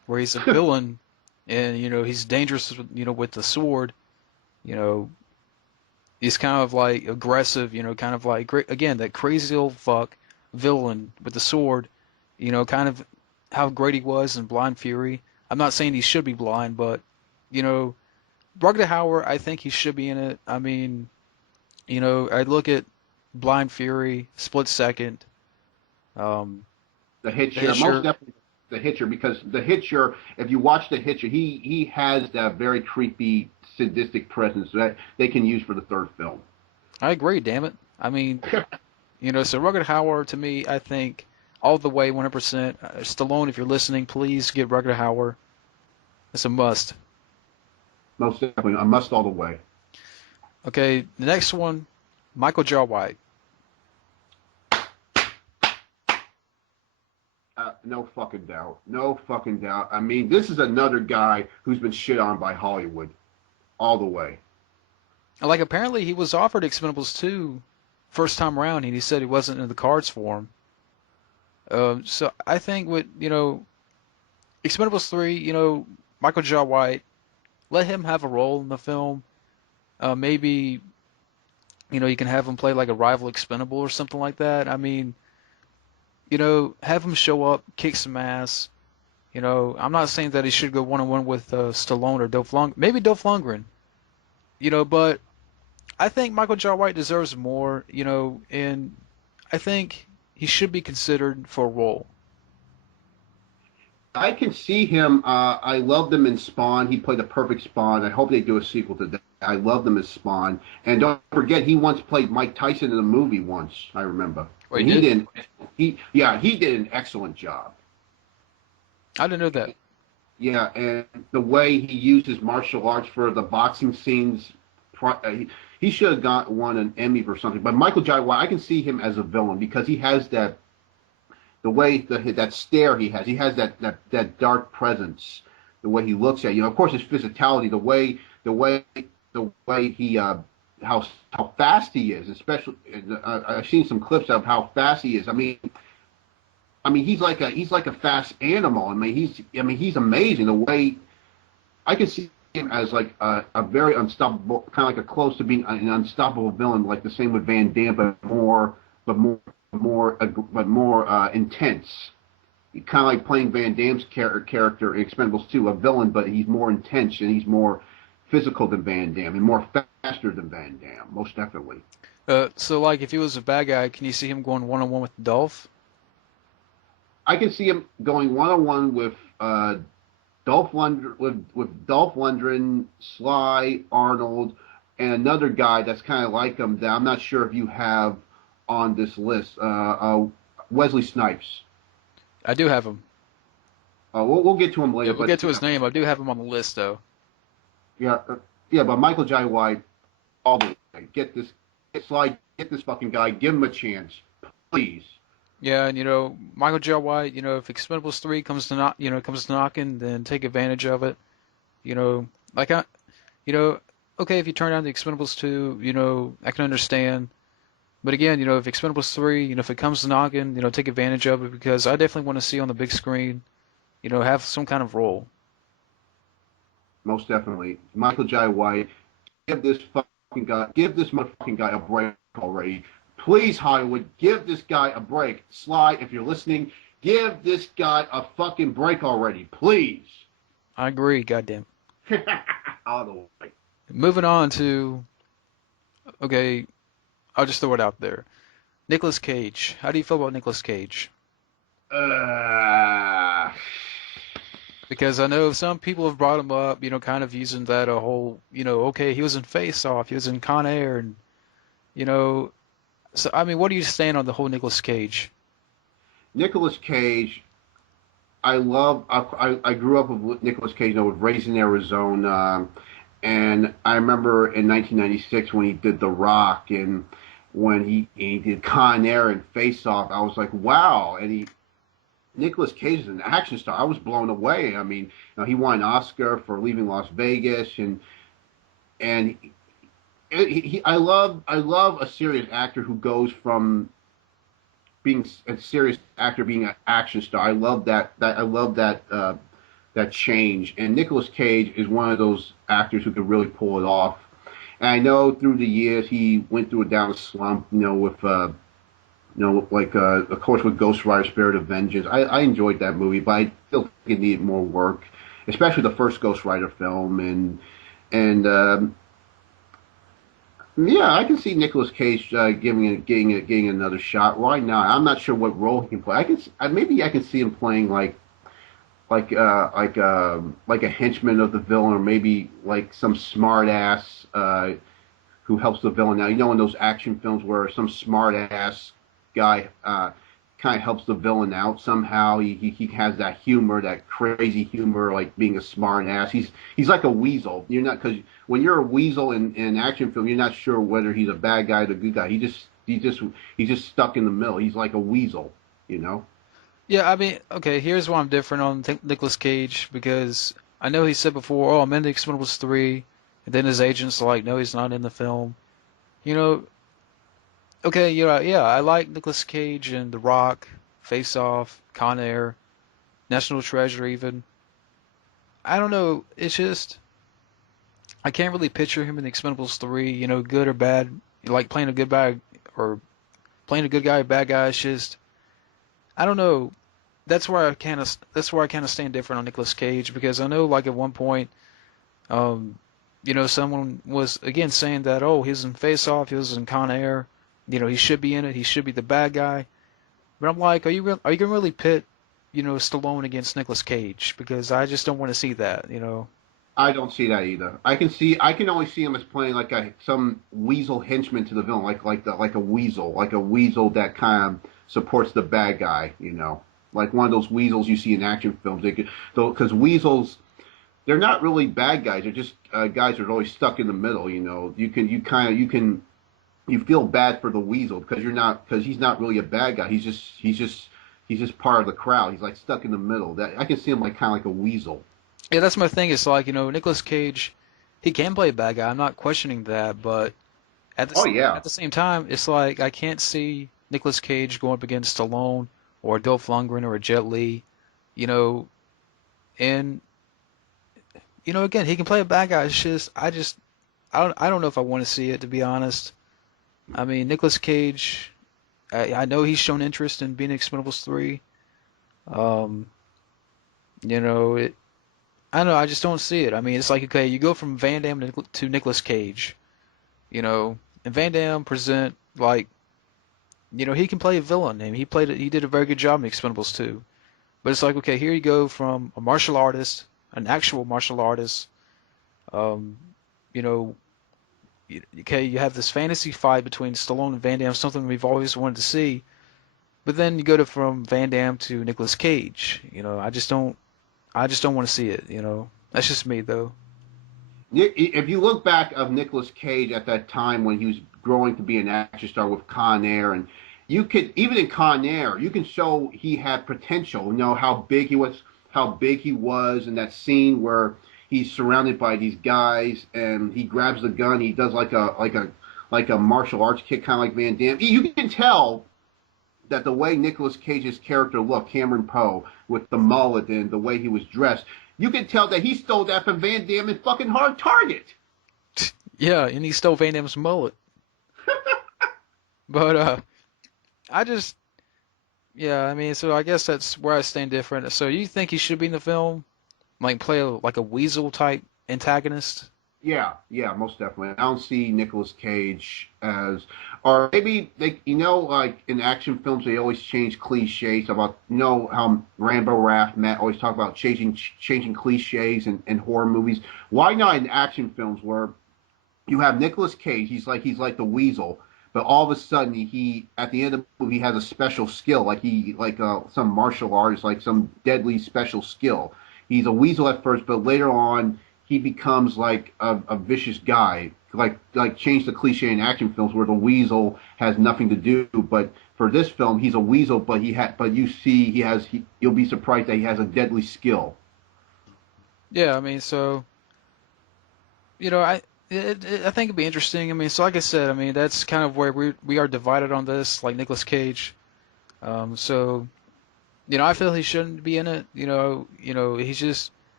where he's a villain, and he's dangerous, with the sword. You know, he's kind of like aggressive. Kind of like again that crazy old fuck villain with the sword. Kind of how great he was in Blind Fury. I'm not saying he should be blind, but you know, Rutger Hauer, I think he should be in it. I mean, I look at Blind Fury, Split Second, um, The The Hitcher, most Hitcher. definitely the Hitcher, because the Hitcher, if you watch the Hitcher, he has that very creepy, sadistic presence that they can use for the third film. I agree, damn it. I mean, so Rutger Hauer to me, I think all the way 100%. Stallone, if you're listening, please get Rutger Hauer. It's a must. Most definitely, a must all the way. Okay, the next one, Michael Jai White. No fucking doubt. No fucking doubt. I mean, this is another guy who's been shit on by Hollywood all the way. Like apparently he was offered Expendables 2 first time around, and he said he wasn't in the cards for him. So I think with Expendables 3, Michael Jai White, let him have a role in the film. Maybe you can have him play like a rival Expendable or something like that. I mean, have him show up, kick some ass. I'm not saying that he should go one on one with Stallone or Dolph Lundgren. Maybe Dolph Lundgren. But I think Michael Jai White deserves more. And I think he should be considered for a role. I can see him. I loved him in Spawn. He played a perfect Spawn. I hope they do a sequel to that. I loved him as Spawn. And don't forget, he once played Mike Tyson in a movie once. I remember. Oh, And he he did? didn't. He did an excellent job. I didn't know that. Yeah, and the way he used his martial arts for the boxing scenes, he should have got won an Emmy for something. But Michael Jai White, I can see him as a villain because he has that, the way that stare he has that dark presence, the way he looks at you. Of course, his physicality, the way he how fast he is, especially I've seen some clips of how fast he is. I mean, he's like a fast animal. He's amazing. The way I can see him as like a very unstoppable, kind of like a close to being an unstoppable villain, like the same with Van Damme, but more intense. Kind of like playing Van Damme's character in Expendables 2, a villain, but he's more intense and he's more physical than Van Damme and more faster than Van Damme, most definitely. So like if he was a bad guy, can you see him going one on one with Dolph? I can see him going one on one with Dolph Lundgren, Sly, Arnold, and another guy that's kind of like him that I'm not sure if you have on this list. Wesley Snipes. I do have him. We'll get to him later. Yeah, we'll get to his name. I do have him on the list though. Yeah, but Michael Jai White, all the way. Get this fucking guy. Give him a chance, please. Yeah, and Michael Jai White, if Expendables 3 comes to knocking, then take advantage of it. Like okay, if you turn down the Expendables 2, I can understand. But again, if Expendables 3, if it comes to knocking, take advantage of it because I definitely want to see on the big screen, have some kind of role. Most definitely, Michael Jai White. Give this motherfucking guy a break already. Please, Hollywood, give this guy a break. Sly, if you're listening, give this guy a fucking break already, please. I agree, goddamn. All the way. Moving on to, okay, I'll just throw it out there. Nicolas Cage. How do you feel about Nicolas Cage? Because I know some people have brought him up, kind of using that a whole, okay, he was in Face Off, he was in Con Air, and, so, I mean, what do you stand on the whole Nicolas Cage? Nicolas Cage, I grew up with Nicolas Cage. I was raised in Arizona, and I remember in 1996 when he did The Rock, and when he did Con Air and Face Off, I was like, wow. And Nicolas Cage is an action star. I was blown away. I mean, he won an Oscar for Leaving Las Vegas, and I love a serious actor who goes from being a serious actor being an action star. I love that that change. And Nicolas Cage is one of those actors who could really pull it off. And I know through the years he went through a down slump, with like of course with Ghost Rider: Spirit of Vengeance. I enjoyed that movie, but I still think it needed more work, especially the first Ghost Rider film. And yeah, I can see Nicolas Cage getting another shot. Why not? I'm not sure what role he can play. Maybe I can see him playing like a henchman of the villain, or maybe like some smart ass who helps the villain. Now, in those action films where some smart ass guy kind of helps the villain out somehow. He has that humor, that crazy humor, like being a smart ass. He's like a weasel. You're not, because when you're a weasel in an action film, you're not sure whether he's a bad guy or a good guy. He's just stuck in the middle. He's like a weasel, you know. Yeah, I mean, okay, here's why I'm different on Nicolas Cage because I know he said before, oh, I'm in the Expendables 3, and then his agents are like, no, he's not in the film. You know, okay, yeah, I like Nicolas Cage and The Rock, Face Off, Con Air, National Treasure even. I don't know, it's just I can't really picture him in the Expendables 3, good or bad, like playing a good guy or playing a good guy or bad guy. It's just I don't know. That's where I kind of stand different on Nicolas Cage because I know like at one point, um, someone was again saying that oh he's in Face Off, he was in Con Air, he should be in it, he should be the bad guy. But I'm like, are you gonna really pit, Stallone against Nicolas Cage? Because I just don't want to see that. I don't see that either. I can only see him as playing like some weasel henchman to the villain, like a weasel that kind of supports the bad guy, like one of those weasels you see in action films. Because weasels, they're not really bad guys. They're just guys that are always stuck in the middle. You feel bad for the weasel because he's not really a bad guy. He's just part of the crowd. He's like stuck in the middle. That I can see him like kind of like a weasel. Yeah, that's my thing. It's like, Nicolas Cage, he can play a bad guy. I'm not questioning that, but Oh yeah. at the same time, it's like I can't see Nicolas Cage going up against Stallone or Dolph Lundgren or a Jet Li, you know, and again, he can play a bad guy. It's just I don't know if I want to see it to be honest. I mean, Nicolas Cage, I know he's shown interest in being Expendables 3. Um, it I don't know, I just don't see it. I mean, it's like okay, you go from Van Damme to Nicolas Cage, and Van Damme present like he can play a villain. I mean, he did a very good job in Expendables 2. But it's like okay, here you go from a martial artist, an actual martial artist. Um, you know, okay, you have this fantasy fight between Stallone and Van Damme, something we've always wanted to see. But then you go to from Van Damme to Nicolas Cage. I just don't want to see it. That's just me though. If you look back of Nicolas Cage at that time when he was growing to be an action star with Con Air, and you could even in Con Air, you can show he had potential. How big he was in that scene where he's surrounded by these guys and he grabs the gun. He does like a martial arts kick, kind of like Van Damme. You can tell that the way Nicolas Cage's character looked, Cameron Poe, with the mullet and the way he was dressed, you can tell that he stole that from Van Damme in fucking Hard Target. Yeah, and he stole Van Damme's mullet. But I just yeah, I mean, so I guess that's where I stand different. So you think he should be in the film, like play like a weasel type antagonist? Yeah, yeah, most definitely. I don't see Nicolas Cage as, or maybe like in action films, they always change cliches about, how Rambo, Raph, Matt always talk about changing cliches in horror movies. Why not in action films where you have Nicolas Cage, he's like the weasel, but all of a sudden he at the end of the movie he has a special skill, some martial artist, like some deadly special skill. He's a weasel at first, but later on he becomes like a vicious guy. Like change the cliche in action films where the weasel has nothing to do, but for this film he's a weasel, but you see you'll be surprised that he has a deadly skill. Yeah, I mean, so I think it'd be interesting. I mean, so like I said, I mean that's kind of where we are divided on this, like Nicolas Cage. So I feel he shouldn't be in it. He's just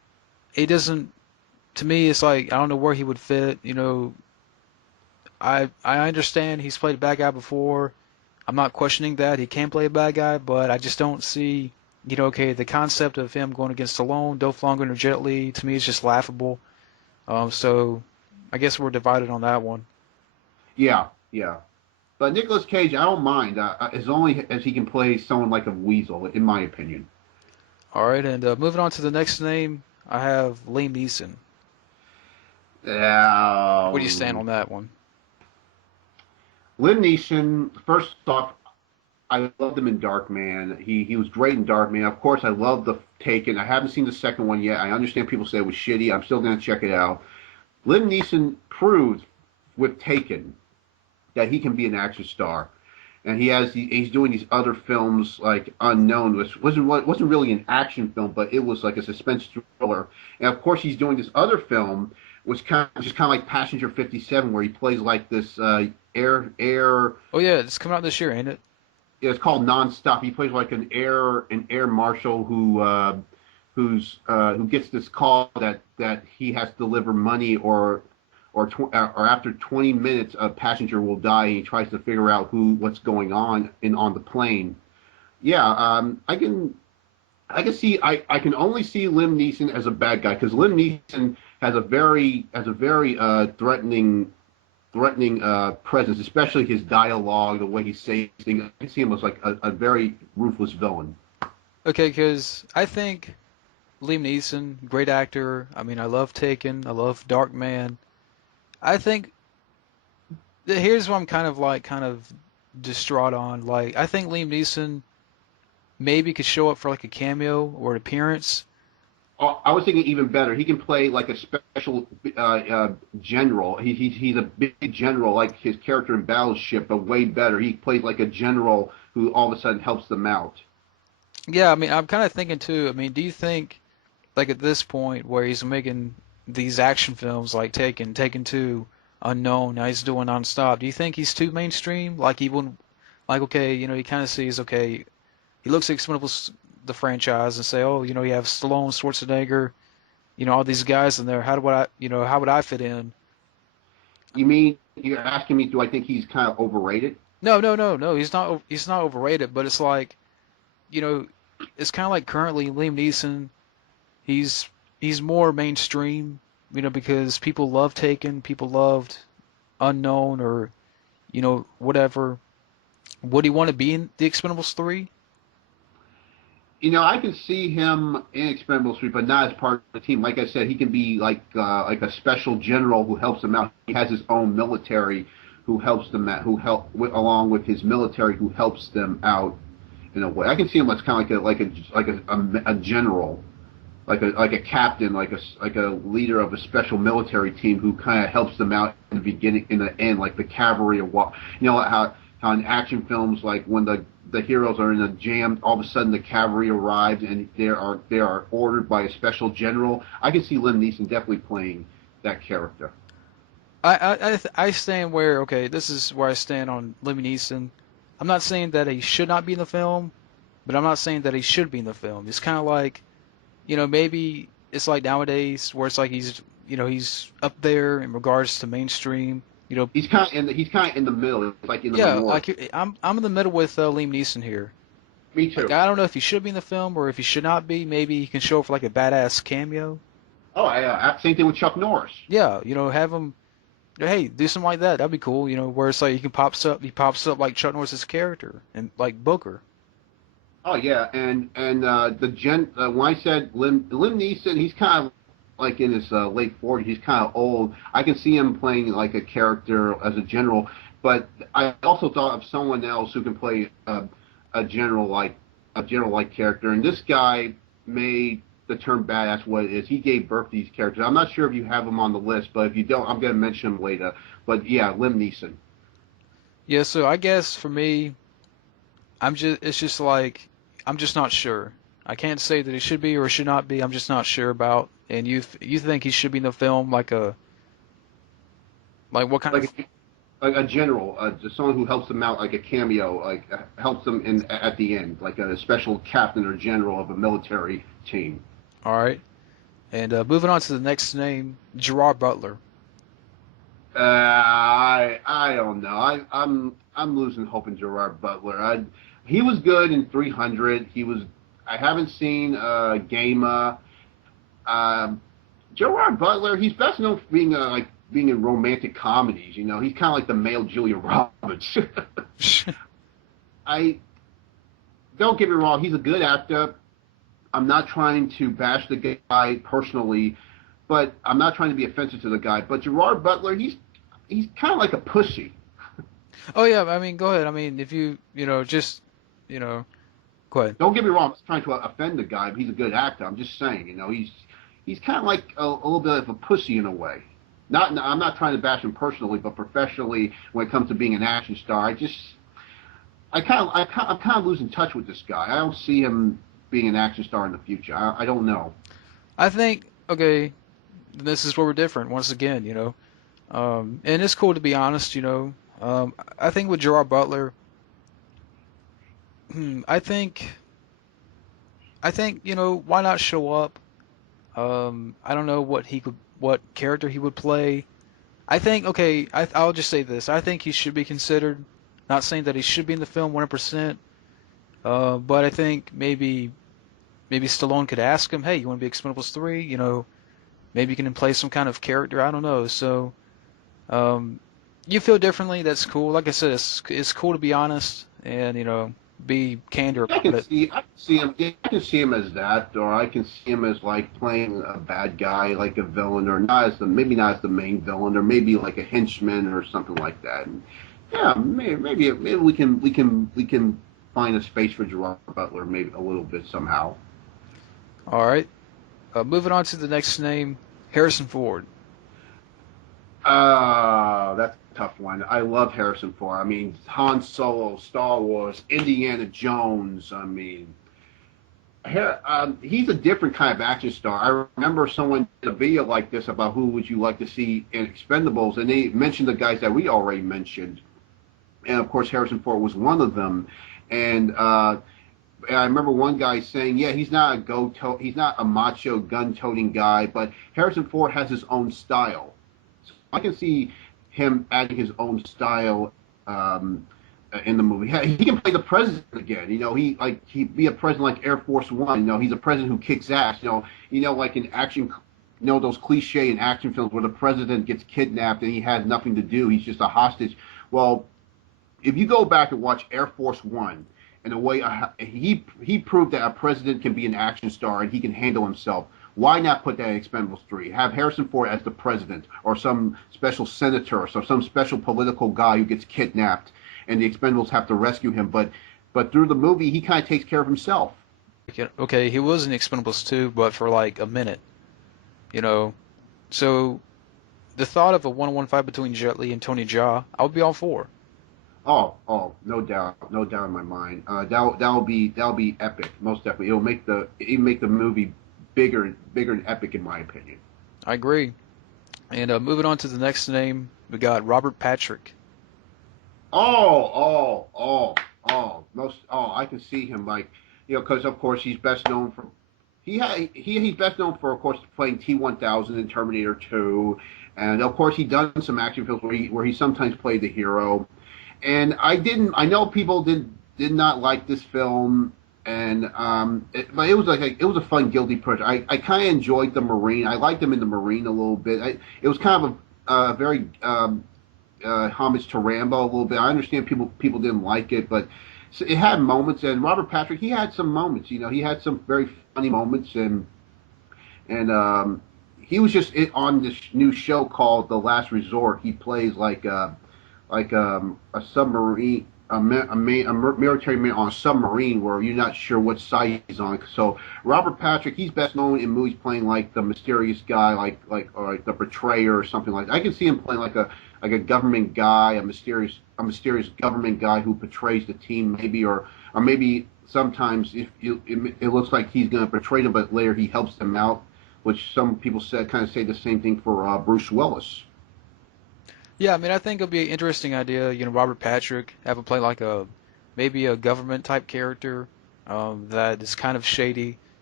it doesn't. To me, it's like I don't know where he would fit. I understand he's played a bad guy before. I'm not questioning that he can play a bad guy, but I just don't see. Okay, the concept of him going against Stallone, Dolph Lundgren, or Jet Li to me is just laughable. So I guess we're divided on that one. Yeah, yeah. But Nicolas Cage, I don't mind as long as he can play someone like a weasel, in my opinion. All right, and moving on to the next name, I have Liam Neeson. Where do you stand Um, on that one? Liam Neeson, first off, I loved him in Darkman. He was great in Darkman. Of course, I love the Taken. I haven't seen the second one yet. I understand people say it was shitty. I'm still going to check it out. Liam Neeson proved with Taken that he can be an action star, and he's doing these other films like Unknown, which wasn't really an action film, but it was like a suspense thriller. And of course, he's doing this other film, which just kind of like Passenger 57, where he plays like this air. Oh yeah, it's coming out this year, ain't it? It's called Nonstop. He plays like an air marshal who gets this call that he has to deliver money or after 20 minutes a passenger will die. And he tries to figure out what's going on on the plane. Yeah, I can only see Liam Neeson as a bad guy because Liam Neeson has a very threatening presence, especially his dialogue, the way he says things. I can see him as like a very ruthless villain. Okay, because I think Liam Neeson, great actor. I mean, I love Taken, I love Dark Man. I think here's what I'm kind of distraught on. Like, I think Liam Neeson maybe could show up for like a cameo or an appearance. I was thinking even better. He can play like a special general. He's a big general, like his character in Battleship, but way better. He plays like a general who all of a sudden helps them out. Yeah, I mean, I'm kind of thinking too. I mean, do you think like at this point where he's making these action films like Taken 2, Unknown, now he's doing Nonstop, do you think he's too mainstream? Like he wouldn't, like okay, he kind of sees okay, he looks at Expendables the franchise and say, oh, you have Stallone, Schwarzenegger, all these guys in there. How would I fit in? You mean you're asking me? Do I think he's kind of overrated? No, no, no, no. He's not. He's not overrated, but it's like, you know, it's kind of like currently Liam Neeson. He's he's more mainstream, because people love Taken, people loved Unknown, or whatever. Would he want to be in the Expendables 3? I can see him in Expendables 3, but not as part of the team. Like I said, he can be like a special general who helps them out. He has his own military who helps them out, along with his military who helps them out in a way. I can see him as kind of like a general, like a captain, like a leader of a special military team who kind of helps them out in the beginning, in the end, like the cavalry of what how in action films, like when the heroes are in a jam, all of a sudden the cavalry arrives and they are ordered by a special general. I can see Liam Neeson definitely playing that character. I stand where okay, this is where I stand on Liam Neeson. I'm not saying that he should not be in the film, but I'm not saying that he should be in the film. It's kind of like, maybe it's like nowadays where it's like he's up there in regards to mainstream. He's kind of in the middle. It's like in the Yeah, minority. like I'm in the middle with Liam Neeson here. Me Like too. I don't know if he should be in the film or if he should not be. Maybe he can show up for like a badass cameo. Oh, same thing with Chuck Norris. Yeah, have him. Hey, do something like that. That'd be cool. Where it's like he pops up like Chuck Norris's character and like Booker. Oh yeah, and when I said Lim Neeson, he's kind of like in his late 40s. He's kind of old. I can see him playing like a character as a general, but I also thought of someone else who can play a general like character. And this guy made the term badass what it is. He gave birth to these characters. I'm not sure if you have him on the list, but if you don't, I'm going to mention him later. But yeah, Lim Neeson. Yeah, so I guess for me, it's just like I'm just not sure. I can't say that he should be or should not be. I'm just not sure about. And you think he should be in the film like what kind of? Like a general, just someone who helps them out, like a cameo, like helps them at the end, like a special captain or general of a military team. All right. And moving on to the next name, Gerard Butler. I don't know. I'm losing hope in Gerard Butler. He was good in 300. I haven't seen Gama. Um, Gerard Butler. He's best known for being in romantic comedies. He's kind of like the male Julia Roberts. I don't get me wrong. He's a good actor. I'm not trying to bash the guy personally, but I'm not trying to be offensive to the guy. But Gerard Butler, he's kind of like a pussy. Oh yeah, I mean, go ahead. I mean, if just, go ahead. Don't get me wrong. I'm not trying to offend the guy. But he's a good actor. I'm just saying, he's kind of like a little bit of a pussy in a way. I'm not trying to bash him personally, but professionally, when it comes to being an action star, I'm kind of losing touch with this guy. I don't see him being an action star in the future. I don't know. I think, okay, this is where we're different once again, and it's cool to be honest, I think with Gerard Butler, I think, why not show up? I don't know what character he would play. I think, okay, I'll just say this. I think he should be considered. Not saying that he should be in the film 100%, but I think maybe Stallone could ask him, hey, you want to be Expendables 3? Maybe you can play some kind of character. I don't know. So, you feel differently. That's cool. Like I said, it's cool to be honest and, be candid I about can it. see, I can see him. I can see him as that, or I can see him as like playing a bad guy, like a villain, or maybe not as the main villain, or maybe like a henchman or something like that. And yeah, maybe we can find a space for Gerard Butler, maybe a little bit somehow. All right. Moving on to the next name, Harrison Ford. That's a tough one. I love Harrison Ford. I mean, Han Solo, Star Wars, Indiana Jones. I mean, he's a different kind of action star. I remember someone did a video like this about who would you like to see in Expendables, and they mentioned the guys that we already mentioned, and of course Harrison Ford was one of them. And I remember one guy saying, "Yeah, he's not a macho gun-toting guy, but Harrison Ford has his own style." So I can see him adding his own style in the movie. He can play the president again. He'd be a president like Air Force One. He's a president who kicks ass. Like in action. Those cliche in action films where the president gets kidnapped and he has nothing to do. He's just a hostage. Well, if you go back and watch Air Force One, in a way, he proved that a president can be an action star and he can handle himself. Why not put that in Expendables 3? Have Harrison Ford as the president, or some special senator, or some special political guy who gets kidnapped, and the Expendables have to rescue him. But through the movie, he kind of takes care of himself. Okay, he was in Expendables 2, but for like a minute, you know. So the thought of a one-on-one fight between Jet Li and Tony Jaa, I would be all for. Oh, no doubt, no doubt in my mind. That'll be epic, most definitely. It'll make the movie bigger and epic, in my opinion. I agree. And moving on to the next name, we got Robert Patrick. I can see him because of course he's best known for he's best known for, of course, playing T-1000 in Terminator 2, and of course he's done some action films where he sometimes played the hero. And I know people did not like this film, and but it was it was a fun guilty pleasure. I kind of enjoyed the Marine. I liked him in the Marine a little bit. It was kind of a very homage to Rambo a little bit. I understand people didn't like it, but it had moments. And Robert Patrick, he had some moments. He had some very funny moments, and he was just on this new show called The Last Resort. He plays a submarine, a military man on a submarine where you're not sure what side he's on. So Robert Patrick, he's best known in movies playing like the mysterious guy, or like the betrayer or something like that. I can see him playing like a government guy, a mysterious government guy who betrays the team, maybe, or maybe sometimes if it looks like he's going to betray them, but later he helps them out, which some people say the same thing for Bruce Willis. Yeah, I mean, I think it'll be an interesting idea. Robert Patrick, have him play like maybe a government type character that is kind of shady.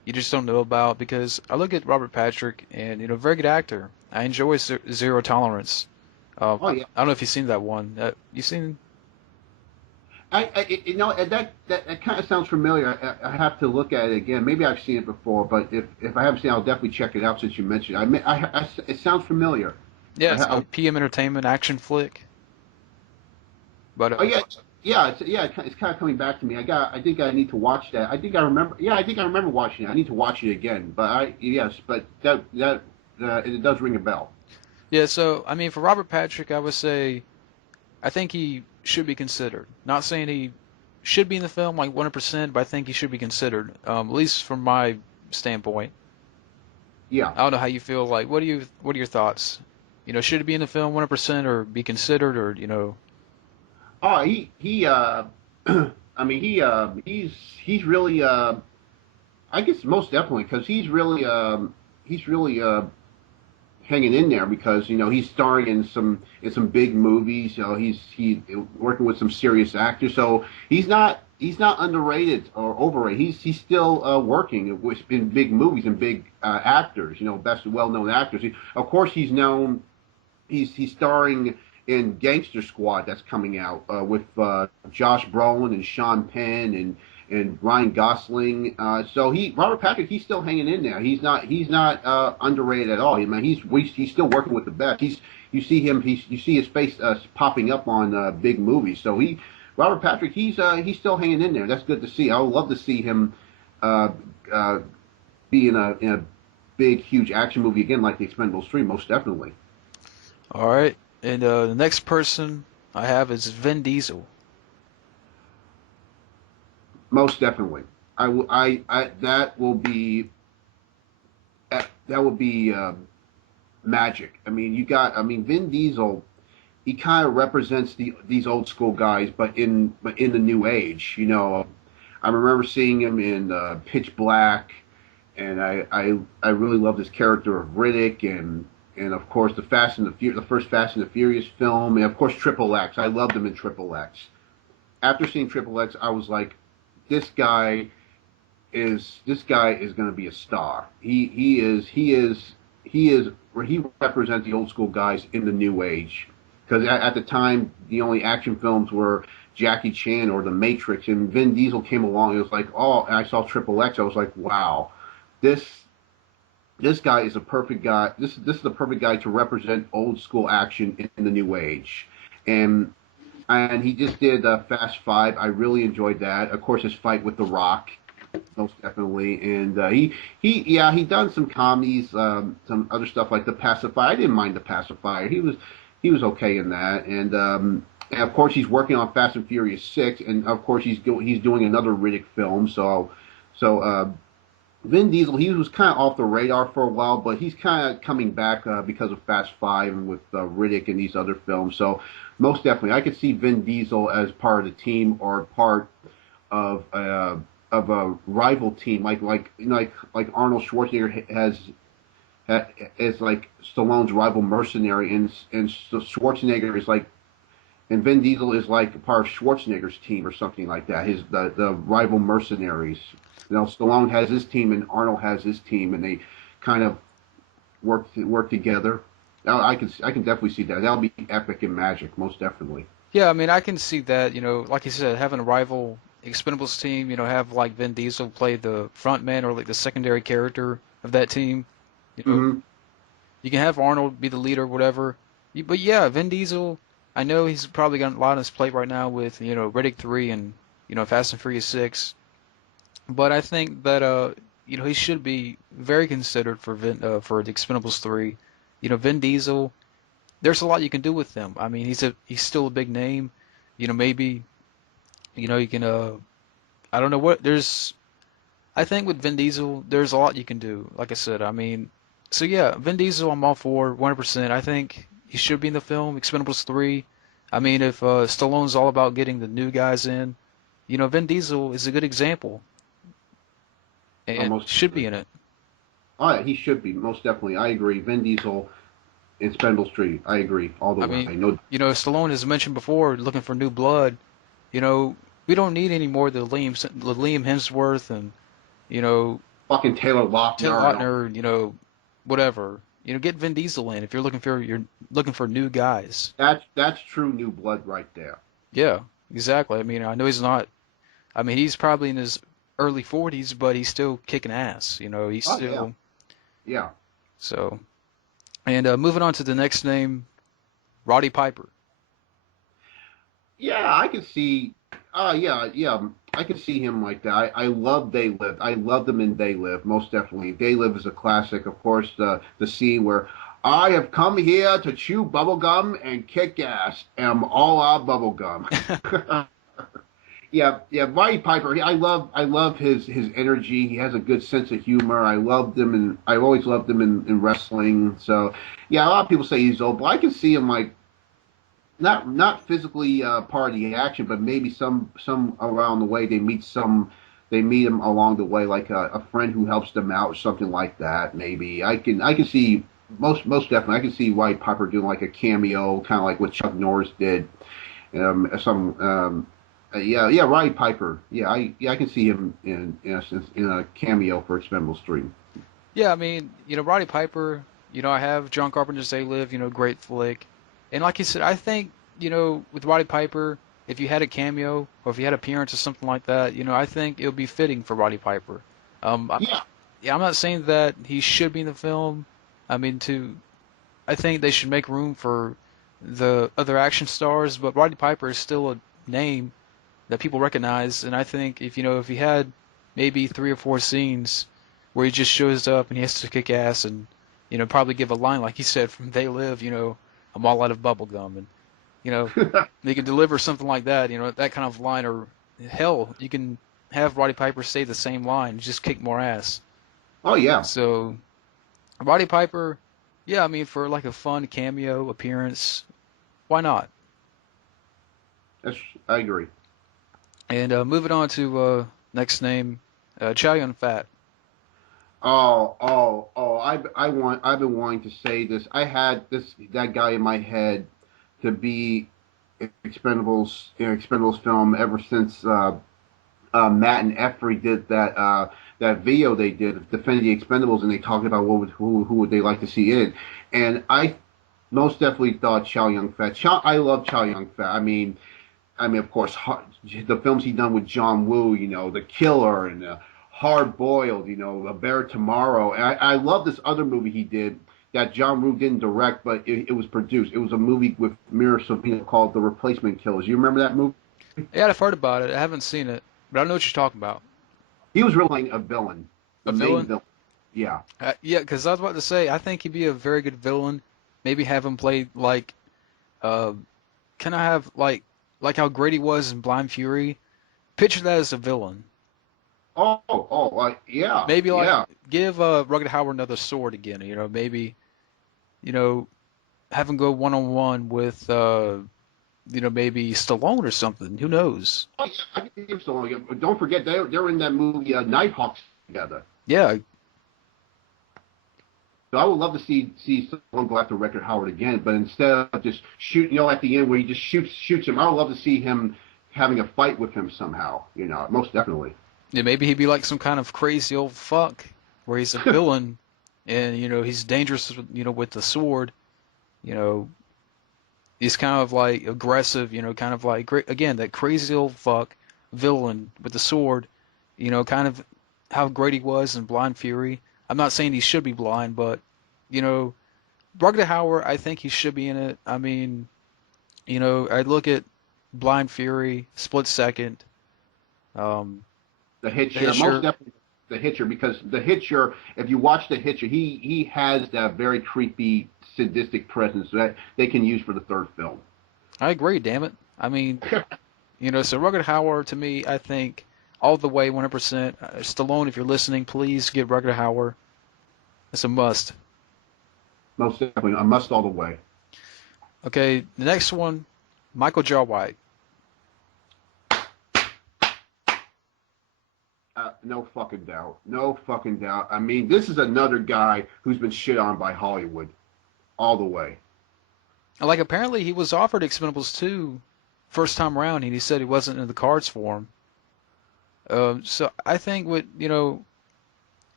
you just don't know about. Because I look at Robert Patrick, and very good actor. I enjoy Zero Tolerance. Oh yeah. I don't know if you've seen that one. You seen? That kind of sounds familiar. I have to look at it again. Maybe I've seen it before, but if I haven't seen it, I'll definitely check it out since you mentioned it. It sounds familiar. Yeah, I, it's I, a PM Entertainment action flick. But oh yeah, it's kind of coming back to me. I think I need to watch that. I think I remember. Yeah, I think I remember watching it. I need to watch it again. But it does ring a bell. yeah, so I mean, for Robert Patrick, I would say I think he should be considered. Not saying he should be in the film like 100%, but I think he should be considered. At least from my standpoint. Yeah. I don't know how you feel. Like, what are your thoughts? Should it be in the film 100% or be considered, or Oh, he I mean he's really I guess most definitely because he's really hanging in there because he's starring in some big movies. He's working with some serious actors. So he's not underrated or overrated. He's still working in big movies and big actors. Best well known actors. Of course, he's known. He's starring in Gangster Squad that's coming out with Josh Brolin and Sean Penn and Ryan Gosling. Robert Patrick, he's still hanging in there. He's not underrated at all. I mean, he's still working with the best. You see his face popping up on big movies. Robert Patrick, he's still hanging in there. That's good to see. I would love to see him uh, uh, be in a big huge action movie again like The Expendables 3, most definitely. all right. And the next person I have is Vin Diesel. Most definitely. That will be magic. I mean, Vin Diesel. He kind of represents these old school guys, but in the new age. I remember seeing him in Pitch Black, and I really loved his character of Riddick, and of course the first Fast and the Furious film, and of course Triple X. I loved him in Triple X. After seeing Triple X, I was like, this guy this guy is going to be a star. He represents the old school guys in the new age. Because at the time, the only action films were Jackie Chan or The Matrix, and Vin Diesel came along. It was like, oh, and I saw Triple X. I was like, wow, this this guy is a perfect guy. This is the perfect guy to represent old school action in the new age, and he just did Fast Five. I really enjoyed that. Of course, his fight with The Rock, most definitely, and he done some comedies, some other stuff like The Pacifier. I didn't mind The Pacifier. He was okay in that, and of course he's working on Fast and Furious 6, and of course he's doing another Riddick film. So Vin Diesel, he was kind of off the radar for a while, but he's kind of coming back because of Fast Five and with Riddick and these other films. So most definitely, I could see Vin Diesel as part of the team or part of a rival team, like Arnold Schwarzenegger is like Stallone's rival mercenary, and Schwarzenegger is like, and Vin Diesel is like part of Schwarzenegger's team or something like that. The rival mercenaries. Stallone has his team and Arnold has his team, and they kind of work together. Now, I can definitely see that. That'll be epic and magic, most definitely. Yeah, I mean, I can see that. Like you said, having a rival Expendables team. Have like Vin Diesel play the front man or like the secondary character of that team. You know, Hmm. you can have Arnold be the leader, whatever. But yeah, Vin Diesel. I know he's probably got a lot on his plate right now with Riddick 3 and Fast and Furious 6. But I think that he should be very considered for for the Expendables 3. Vin Diesel. There's a lot you can do with him. I mean, he's still a big name. Maybe you can I don't know what there's. I think with Vin Diesel, there's a lot you can do. Like I said, I mean, so yeah, Vin Diesel, I'm all for 100%. I think he should be in the film Expendables 3. I mean, if Stallone's all about getting the new guys in, Vin Diesel is a good example and Almost. should be in it. Oh yeah, he should be, most definitely. I agree. Vin Diesel in Expendables 3. I agree all the I way. mean, No. Stallone has mentioned before, looking for new blood. We don't need any more of the Liam Hemsworth and you know Fucking Taylor Taylor Lautner and all. Lautner, whatever. Get Vin Diesel in if you're looking for new guys. That's true new blood right there. Yeah, exactly. I mean, I know he's not. I mean, he's probably in his early 40s, but he's still kicking ass. He's Oh yeah, still yeah, so. And moving on to the next name, Roddy Piper. yeah. I can see. Yeah, yeah. I can see him like that. I love They Live. I love them in They Live, most definitely. They Live is a classic. Of course, the scene where I have come here to chew bubblegum and kick ass. Am all out bubblegum. Yeah, yeah, Roddy Piper. I love his energy. He has a good sense of humor. I've always loved him in wrestling. So, yeah, a lot of people say he's old, but I can see him like not physically part of the action, but maybe some around the way they meet him along the way, like a friend who helps them out or something like that. Maybe I can see most definitely I can see Roddy Piper doing like a cameo, kind of like what Chuck Norris did. Some Yeah, yeah, Roddy Piper. I can see him in a cameo for Expendables 3. Yeah, I mean, Roddy Piper. I have John Carpenter's They Live. Great flick. And like you said, I think with Roddy Piper, if you had a cameo or if you had appearance or something like that, I think it would be fitting for Roddy Piper. I'm Yeah, Yeah, I'm not saying that he should be in the film. I mean, I think they should make room for the other action stars, but Roddy Piper is still a name that people recognize, and I think if he had maybe 3 or 4 scenes where he just shows up and he has to kick ass and probably give a line like he said from They Live, I'm all out of bubble gum, and you know they can deliver something like that, that kind of line, or hell, you can have Roddy Piper say the same line, just kick more ass. oh yeah, So Roddy Piper, yeah, I mean for like a fun cameo appearance, why not? that's I agree. And moving on to next name, Chow Yun Fat. I've been wanting to say this. I had that guy in my head to be Expendables film ever since Matt and Effrey did that video they did defending the Expendables, and they talked about who would they like to see in it. And I most definitely thought Chow Yun Fat. I love Chow Yun Fat. I mean, of course, the films he done with John Woo, The Killer and Hard Boiled, A Bear Tomorrow. And I love this other movie he did that John Woo didn't direct, but it was produced. It was a movie with Mira Sorvino called The Replacement Killers. You remember that movie? Yeah, I've heard about it. I haven't seen it, but I know what you're talking about. He was really playing a villain, A the main villain? villain. Yeah. Yeah, because I was about to say, I think he'd be a very good villain. Maybe have him play like, uh, can I have like how Grady was in Blind Fury? Picture that as a villain. Yeah, Maybe like yeah. give Rugged Howard another sword again. Maybe you know have him go one on one with maybe Stallone or something. Who knows? Oh, yeah, I can give so long. But don't forget they're in that movie Nighthawks together. Yeah, So I would love to see someone go after Record Howard again, but instead of just shooting, at the end where he just shoots him, I would love to see him having a fight with him somehow. Most definitely. yeah. Maybe he'd be like some kind of crazy old fuck where he's a villain and he's dangerous. With the sword. You know, he's kind of like aggressive, kind of like again that crazy old fuck villain with the sword, kind of how great he was in Blind Fury. I'm not saying he should be blind, but you know, Rutger Hauer, I think he should be in it. I mean, I look at Blind Fury, Split Second, um, The The Hitcher, most Hitcher. definitely the Hitcher, because the Hitcher, if you watch the Hitcher, he has that very creepy, sadistic presence that they can use for the third film. I agree, damn it. I mean, so Rutger Hauer to me, I think all the way 100%. Stallone, if you're listening, please get Rutger Hauer. It's a must. Most definitely, a must all the way. Okay, the next one, Michael Jai White. No fucking doubt. No fucking doubt. I mean, this is another guy who's been shit on by Hollywood all the way. Like apparently he was offered Expendables 2 first time around, and he said he wasn't in the cards for him. So I think what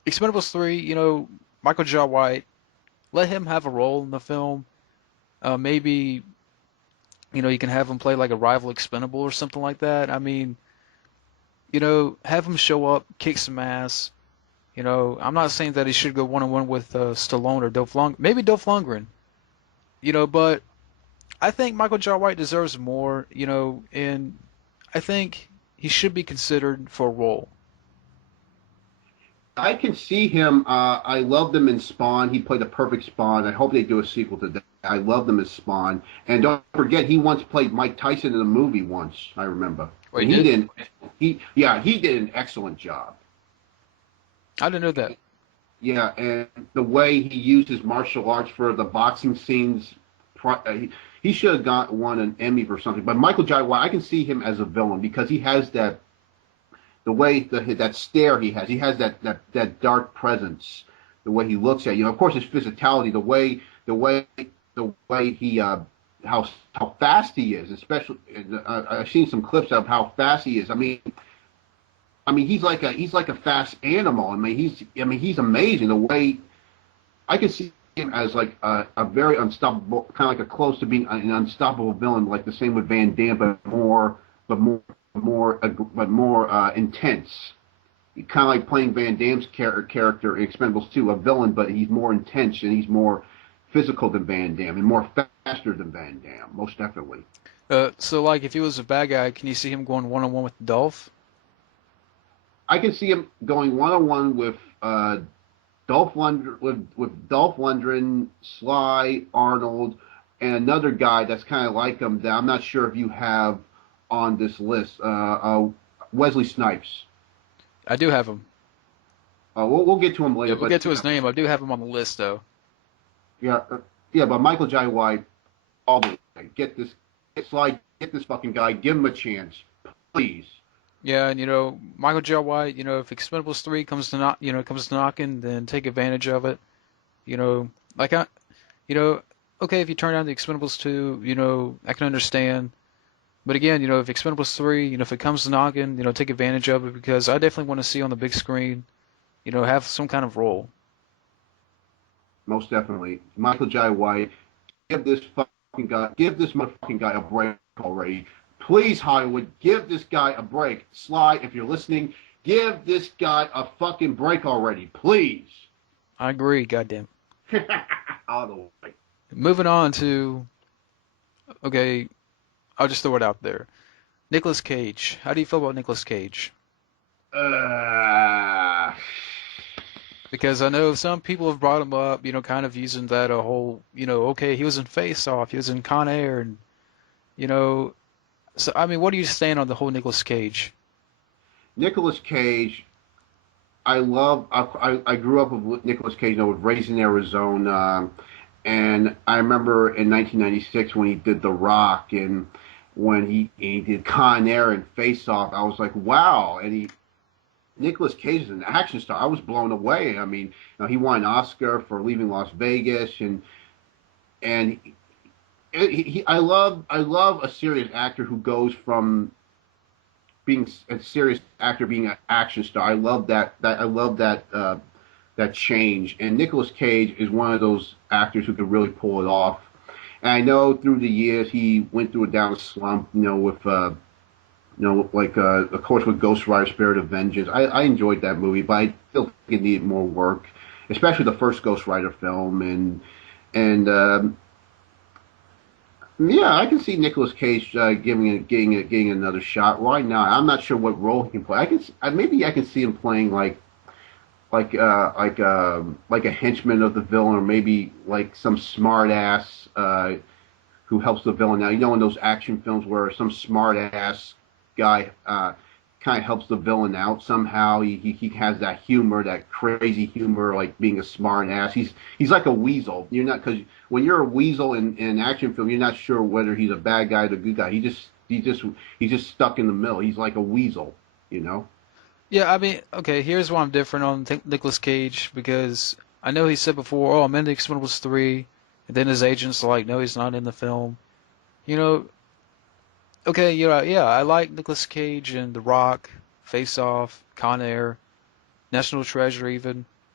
Expendables 3, Michael Jai White, let him have a role in the film. Maybe, you can have him play like a rival expendable or something like that. I mean, have him show up, kick some ass. I'm not saying that he should go one on one with Stallone or maybe Dolph Lundgren. But I think Michael Jai White deserves more. And I think he should be considered for a role. I can see him. I loved him in Spawn. He played a perfect Spawn. I hope they do a sequel to that. I loved him as Spawn. And don't forget, he once played Mike Tyson in a movie once. I remember, Oh, he and he did? didn't. He did an excellent job. I didn't know that. Yeah, and the way he used his martial arts for the boxing scenes, he should have got won an Emmy for something. But Michael Jai White, I can see him as a villain because he has that the way that stare he has that dark presence, the way he looks at you. Of course, his physicality, the way he how fast he is, especially I've seen some clips of how fast he is. I mean he's like a fast animal. He's amazing. The way I can see him as like a very unstoppable, kind of like a close to being an unstoppable villain, like the same with Van Damme, but more intense. Kind of like playing Van Damme's character in Expendables 2, a villain, but he's more intense and he's more physical than Van Damme and more faster than Van Damme, most definitely. So like if he was a bad guy, can you see him going one on one with Dolph? I can see him going one on one with Dolph Lundgren, Sly, Arnold, and another guy that's kind of like him that I'm not sure if you have on this list. Wesley Snipes. I do have him. We'll get to him Yeah, later. we'll get to his name. I do have him on the list though. Yeah, but Michael Jai White, all the way. Get this fucking guy. Give him a chance, please. Yeah, and Michael Jai White, if Expendables 3 comes to knocking, then take advantage of it. Like you know, okay, if you turn down the Expendables 2, I can understand. But again, if Expendables 3, if it comes to knocking, take advantage of it because I definitely want to see on the big screen, have some kind of role. Most definitely, Michael Jai White. Give this motherfucking guy a break already. Please, Hollywood, give this guy a break. Sly, if you're listening, give this guy a fucking break already, please. I agree, goddamn. All the way. Moving on to, okay, I'll just throw it out there. Nicolas Cage. How do you feel about Nicolas Cage? Uh, Because I know some people have brought him up, kind of using that a whole, okay, he was in Face Off, he was in Con Air, and, so, I mean, what do you stand on the whole Nicolas Cage? Nicolas Cage, I grew up with Nicolas Cage. I was raised in Arizona, and I remember in 1996 when he did The Rock and when he did Con Air and Face Off. I was like, wow! And Nicolas Cage is an action star. I was blown away. I mean, he won an Oscar for Leaving Las Vegas, and I love a serious actor who goes from being a serious actor being an action star. I love that change. And Nicolas Cage is one of those actors who can really pull it off. And I know through the years he went through a down slump, with of course with Ghost Rider: Spirit of Vengeance. I enjoyed that movie, but I still think it needed more work, especially the first Ghost Rider film. And yeah, I can see Nicolas Cage getting another shot. Why not? I'm not sure what role he can play. Maybe I can see him playing like a henchman of the villain, or maybe like some smart ass who helps the villain. Now, in those action films where some smart ass guy kind of helps the villain out somehow. He has that humor, that crazy humor, like being a smart ass. He's like a weasel. You're not, because when you're a weasel in an action film, you're not sure whether he's a bad guy or a good guy. He's just stuck in the middle. He's like a weasel, you know. Yeah, I mean, okay, here's why I'm different on Nicolas Cage because I know he said before, oh, I'm in the Expendables 3, and then his agents are like, no, he's not in the film. You know, okay, yeah, I like Nicolas Cage and The Rock, Face Off, Con Air, National Treasure even.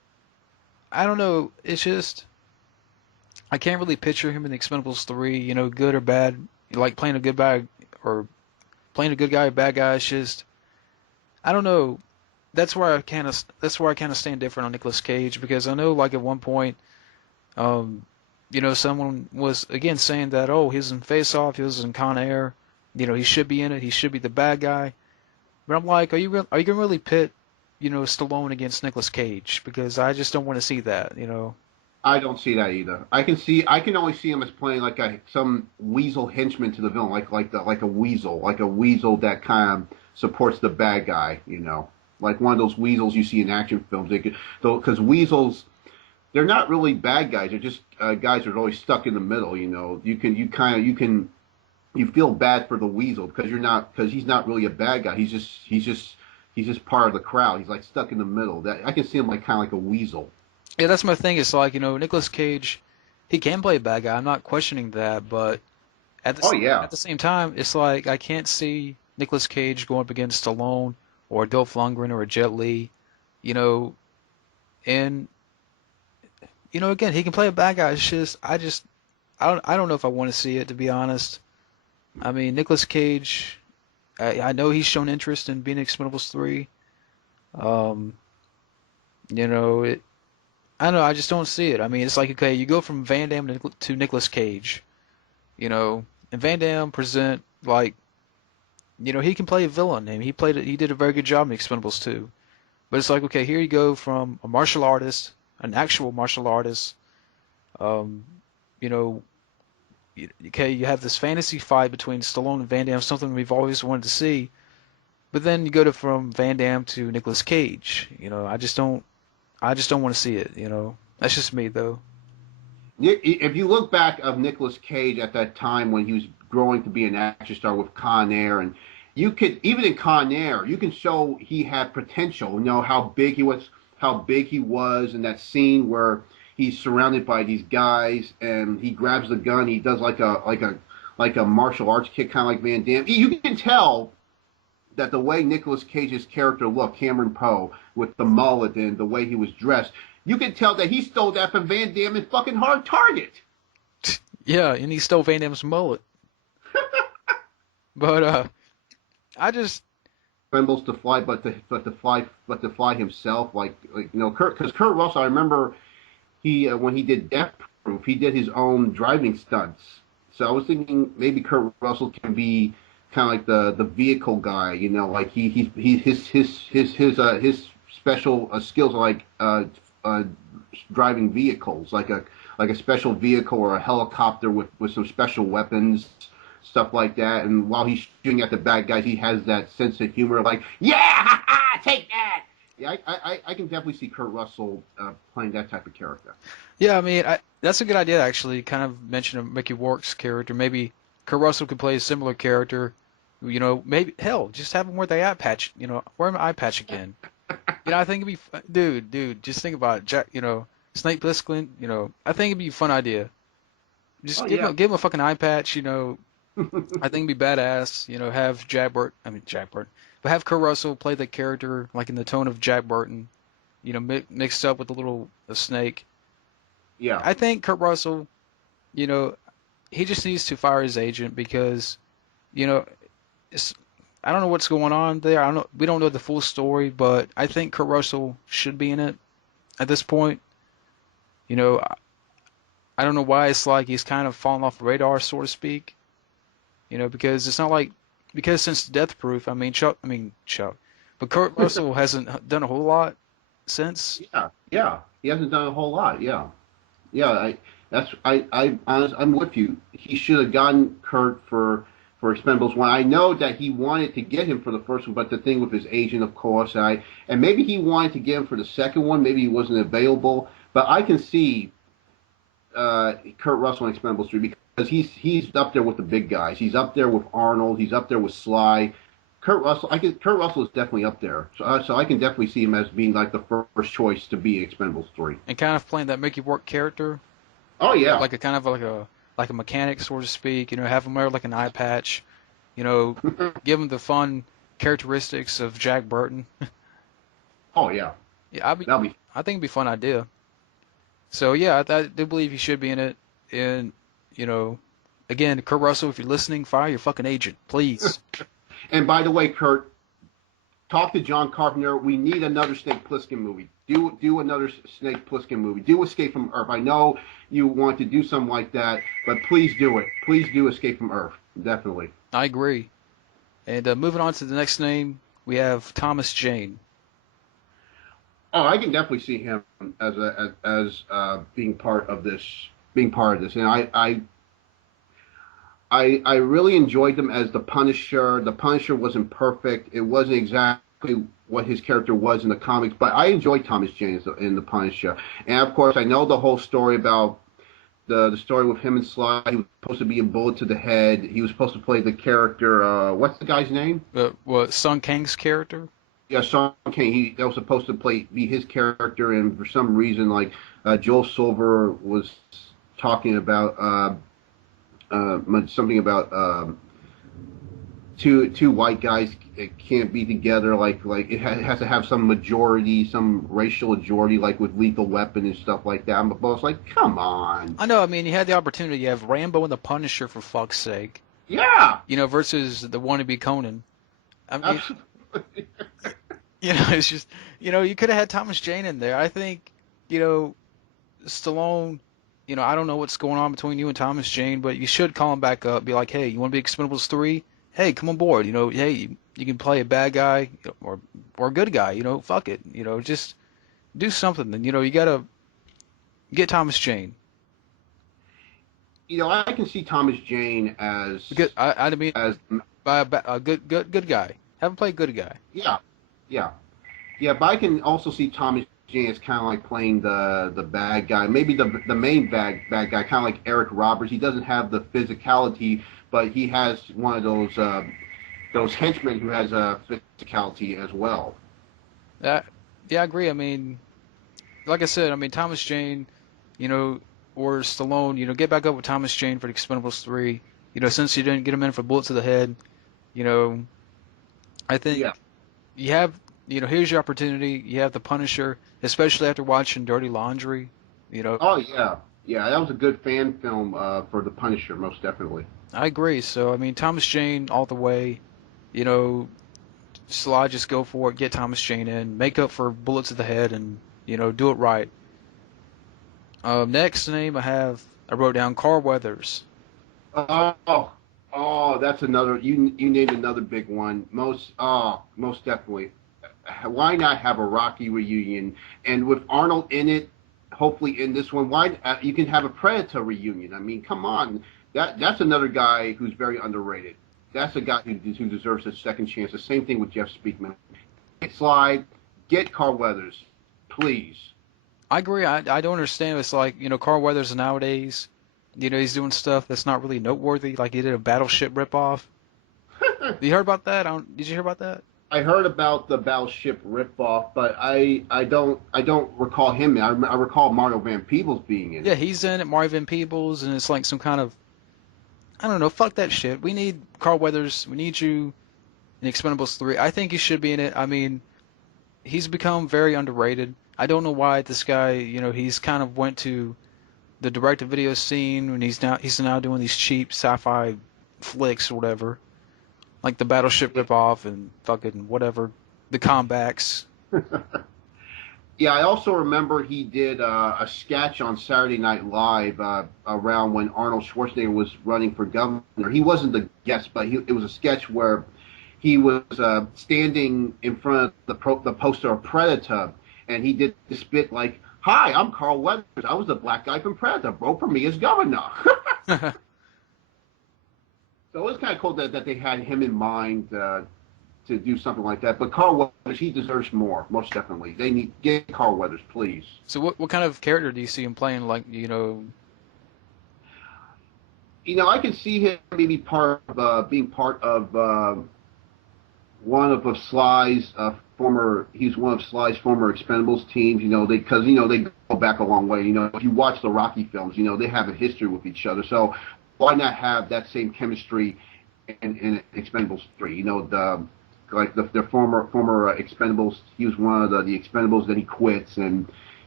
I don't know. It's just I can't really picture him in the Expendables 3. Good or bad, like playing a good guy or playing a good guy or bad guy. It's just I don't know. That's where I kind of stand different on Nicolas Cage because I know like at one point, um, someone was again saying that he was in Face Off, he was in Con Air, he should be in it, he should be the bad guy. But I'm like, are you gonna really pit, Stallone against Nicolas Cage? Because I just don't want to see that. I don't see that either. I can only see him as playing like some weasel henchman to the villain, like a weasel that kind of supports the bad guy, like one of those weasels you see in action films. Because weasels, they're not really bad guys. They're just guys that are always stuck in the middle. You feel bad for the weasel because he's not really a bad guy. He's just part of the crowd. He's like stuck in the middle. That I can see him like kind of like a weasel. Yeah, that's my thing. It's like, Nicolas Cage, he can play a bad guy. I'm not questioning that, but Oh yeah. at the same time, it's like I can't see Nicolas Cage going up against Stallone or Dolph Lundgren or a Jet Li, you know, and again, he can play a bad guy. I don't know if I want to see it, to be honest. I mean, Nicolas Cage, I know he's shown interest in being Expendables 3. Um, it, I don't know, I just don't see it. I mean, it's like, okay, you go from Van Damme to Nicolas Cage, and Van Damme present like, he can play a villain. I mean, he did a very good job in Expendables 2. But it's like, okay, here you go from a martial artist, an actual martial artist, um, you know, okay, you have this fantasy fight between Stallone and Van Damme, something we've always wanted to see. But then you go from Van Damme to Nicolas Cage. I just don't want to see it. That's just me though. If you look back of Nicolas Cage at that time when he was growing to be an action star with Con Air, and you could even in Con Air, you can show he had potential. How big he was in that scene where he's surrounded by these guys and he grabs the gun. He does like a martial arts kick, kind of like Van Damme. You can tell that the way Nicolas Cage's character looked, Cameron Poe, with the mullet and the way he was dressed, you can tell that he stole that from Van Damme in fucking Hard Target. Yeah, and he stole Van Damme's mullet. But I just Trembles to fly, but to fly himself, because Kurt Russell. I remember he when he did Death Proof, he did his own driving stunts. So I was thinking maybe Kurt Russell can be kind of like the vehicle guy, like his special skills are like driving vehicles, like a special vehicle or a helicopter with some special weapons, stuff like that. And while he's shooting at the bad guys, he has that sense of humor, like yeah, ha, ha, take that. Yeah, I can definitely see Kurt Russell playing that type of character. Yeah, I mean, that's a good idea actually. Kind of mention a Mickey Rourke's character. Maybe Kurt Russell could play a similar character. Maybe hell, just have him wear the eye patch. Wear him an eye patch again. I think it'd be dude. Just think about it. Jack. Snake Plissken. I think it'd be a fun idea. Just Oh give yeah. him a fucking eye patch. I think it'd be badass. Have Jack Burton, but have Kurt Russell play the character like in the tone of Jack Burton. Mixed up with a snake. Yeah. I think Kurt Russell, he just needs to fire his agent because, you know, it's, I don't know what's going on there. I don't know. We don't know the full story, but I think Kurt Russell should be in it at this point. I don't know why it's like he's kind of fallen off the radar, so to speak. Because it's not like because since Death Proof, Chuck, but Kurt Russell hasn't done a whole lot since. Yeah. Yeah. He hasn't done a whole lot. Yeah. Yeah. I'm with you. He should have gotten Kurt for Expendables 1. I know that he wanted to get him for the first one, but the thing with his agent, of course, and maybe he wanted to get him for the second one. Maybe he wasn't available, but I can see Kurt Russell in Expendables 3 because he's up there with the big guys. He's up there with Arnold. He's up there with Sly. Kurt Russell is definitely up there. So I can definitely see him as being like the first choice to be Expendables 3. And kind of playing that Mickey Rourke character. Oh yeah. Like a kind of like a mechanic, so to speak. Have him wear like an eye patch. Give him the fun characteristics of Jack Burton. Oh yeah. Yeah, I think it'd be a fun idea. So yeah, I do believe he should be in it. And you know, again, Kurt Russell, if you're listening, fire your fucking agent, please. And by the way, Kurt, talk to John Carpenter. We need another Snake Plissken movie. Do another Snake Plissken movie. Do Escape from Earth. I know you want to do something like that, but please do it. Please do Escape from Earth. Definitely. I agree. And moving on to the next name, we have Thomas Jane. Oh, I can definitely see him as being part of this. Being part of this, and I really enjoyed him as the Punisher. The Punisher wasn't perfect. It wasn't exactly what his character was in the comics, but I enjoyed Thomas Jane in the Punisher. And of course, I know the whole story about the story with him and Sly. He was supposed to be a bullet to the head. He was supposed to play the character. What's the guy's name? What Sun Kang's character? Yeah, Sean Kane. That was supposed to be his character, and for some reason, like Joel Silver was talking about something about two white guys can't be together. Like it has to have some majority, some racial majority, like with Lethal Weapon and stuff like that. But I was like, come on. I know. I mean, you had the opportunity. You have Rambo and the Punisher, for fuck's sake. Yeah. Versus the wannabe Conan. I mean, Absolutely. it's just, you could have had Thomas Jane in there. I think, Stallone, I don't know what's going on between you and Thomas Jane, but you should call him back up. Be like, hey, you want to be Expendables 3? Hey, come on board. Hey, you can play a bad guy or a good guy. Fuck it. Just do something. And, you got to get Thomas Jane. I can see Thomas Jane as good. I mean, as a good guy. Have him play a good guy. Yeah. Yeah, but I can also see Thomas Jane as kind of like playing the bad guy, maybe the main bad guy, kind of like Eric Roberts. He doesn't have the physicality, but he has one of those henchmen who has a physicality as well. Yeah, I agree. I mean, like I said, Thomas Jane, or Stallone, get back up with Thomas Jane for the Expendables 3. Since you didn't get him in for bullets to the head, I think you have. Here's your opportunity. You have the Punisher, especially after watching Dirty Laundry. Oh yeah, that was a good fan film for the Punisher, most definitely. I agree. So Thomas Jane all the way. Sly, just go for it. Get Thomas Jane in. Make up for bullets to the head, and do it right. Next name I wrote down Carl Weathers. Oh, that's another. You named another big one. Most definitely. Why not have a Rocky reunion? And with Arnold in it, hopefully in this one, why you can have a Predator reunion? I mean, come on, that's another guy who's very underrated. That's a guy who deserves a second chance. The same thing with Jeff Speakman. Get Sly, get Carl Weathers, please. I agree. I don't understand. It's like Carl Weathers nowadays. He's doing stuff that's not really noteworthy. Like he did a Battleship ripoff. You heard about that? Did you hear about that? I heard about the Battleship ripoff, but I don't recall him. I recall Mario Van Peebles being in it. Yeah, he's in it, Mario Van Peebles, and it's like some kind of, I don't know, fuck that shit. We need Carl Weathers. We need you in Expendables 3. I think he should be in it. I mean, he's become very underrated. I don't know why this guy, he's kind of went to the direct-to-video scene, and he's now doing these cheap sci-fi flicks or whatever. Like the Battleship ripoff and fucking whatever, the comebacks. Yeah, I also remember he did a sketch on Saturday Night Live around when Arnold Schwarzenegger was running for governor. He wasn't the guest, but it was a sketch where he was standing in front of the poster of Predator, and he did the spit like, "Hi, I'm Carl Weathers. I was the black guy from Predator. Vote for me as governor." So it was kind of cool that they had him in mind to do something like that. But Carl Weathers, he deserves more, most definitely. They need get Carl Weathers, please. So what kind of character do you see him playing? Like I can see him maybe being part of one of Sly's former. He's one of Sly's former Expendables teams. Because they go back a long way. If you watch the Rocky films, they have a history with each other. So why not have that same chemistry in Expendables 3? The former Expendables, he was one of the Expendables that he quits, and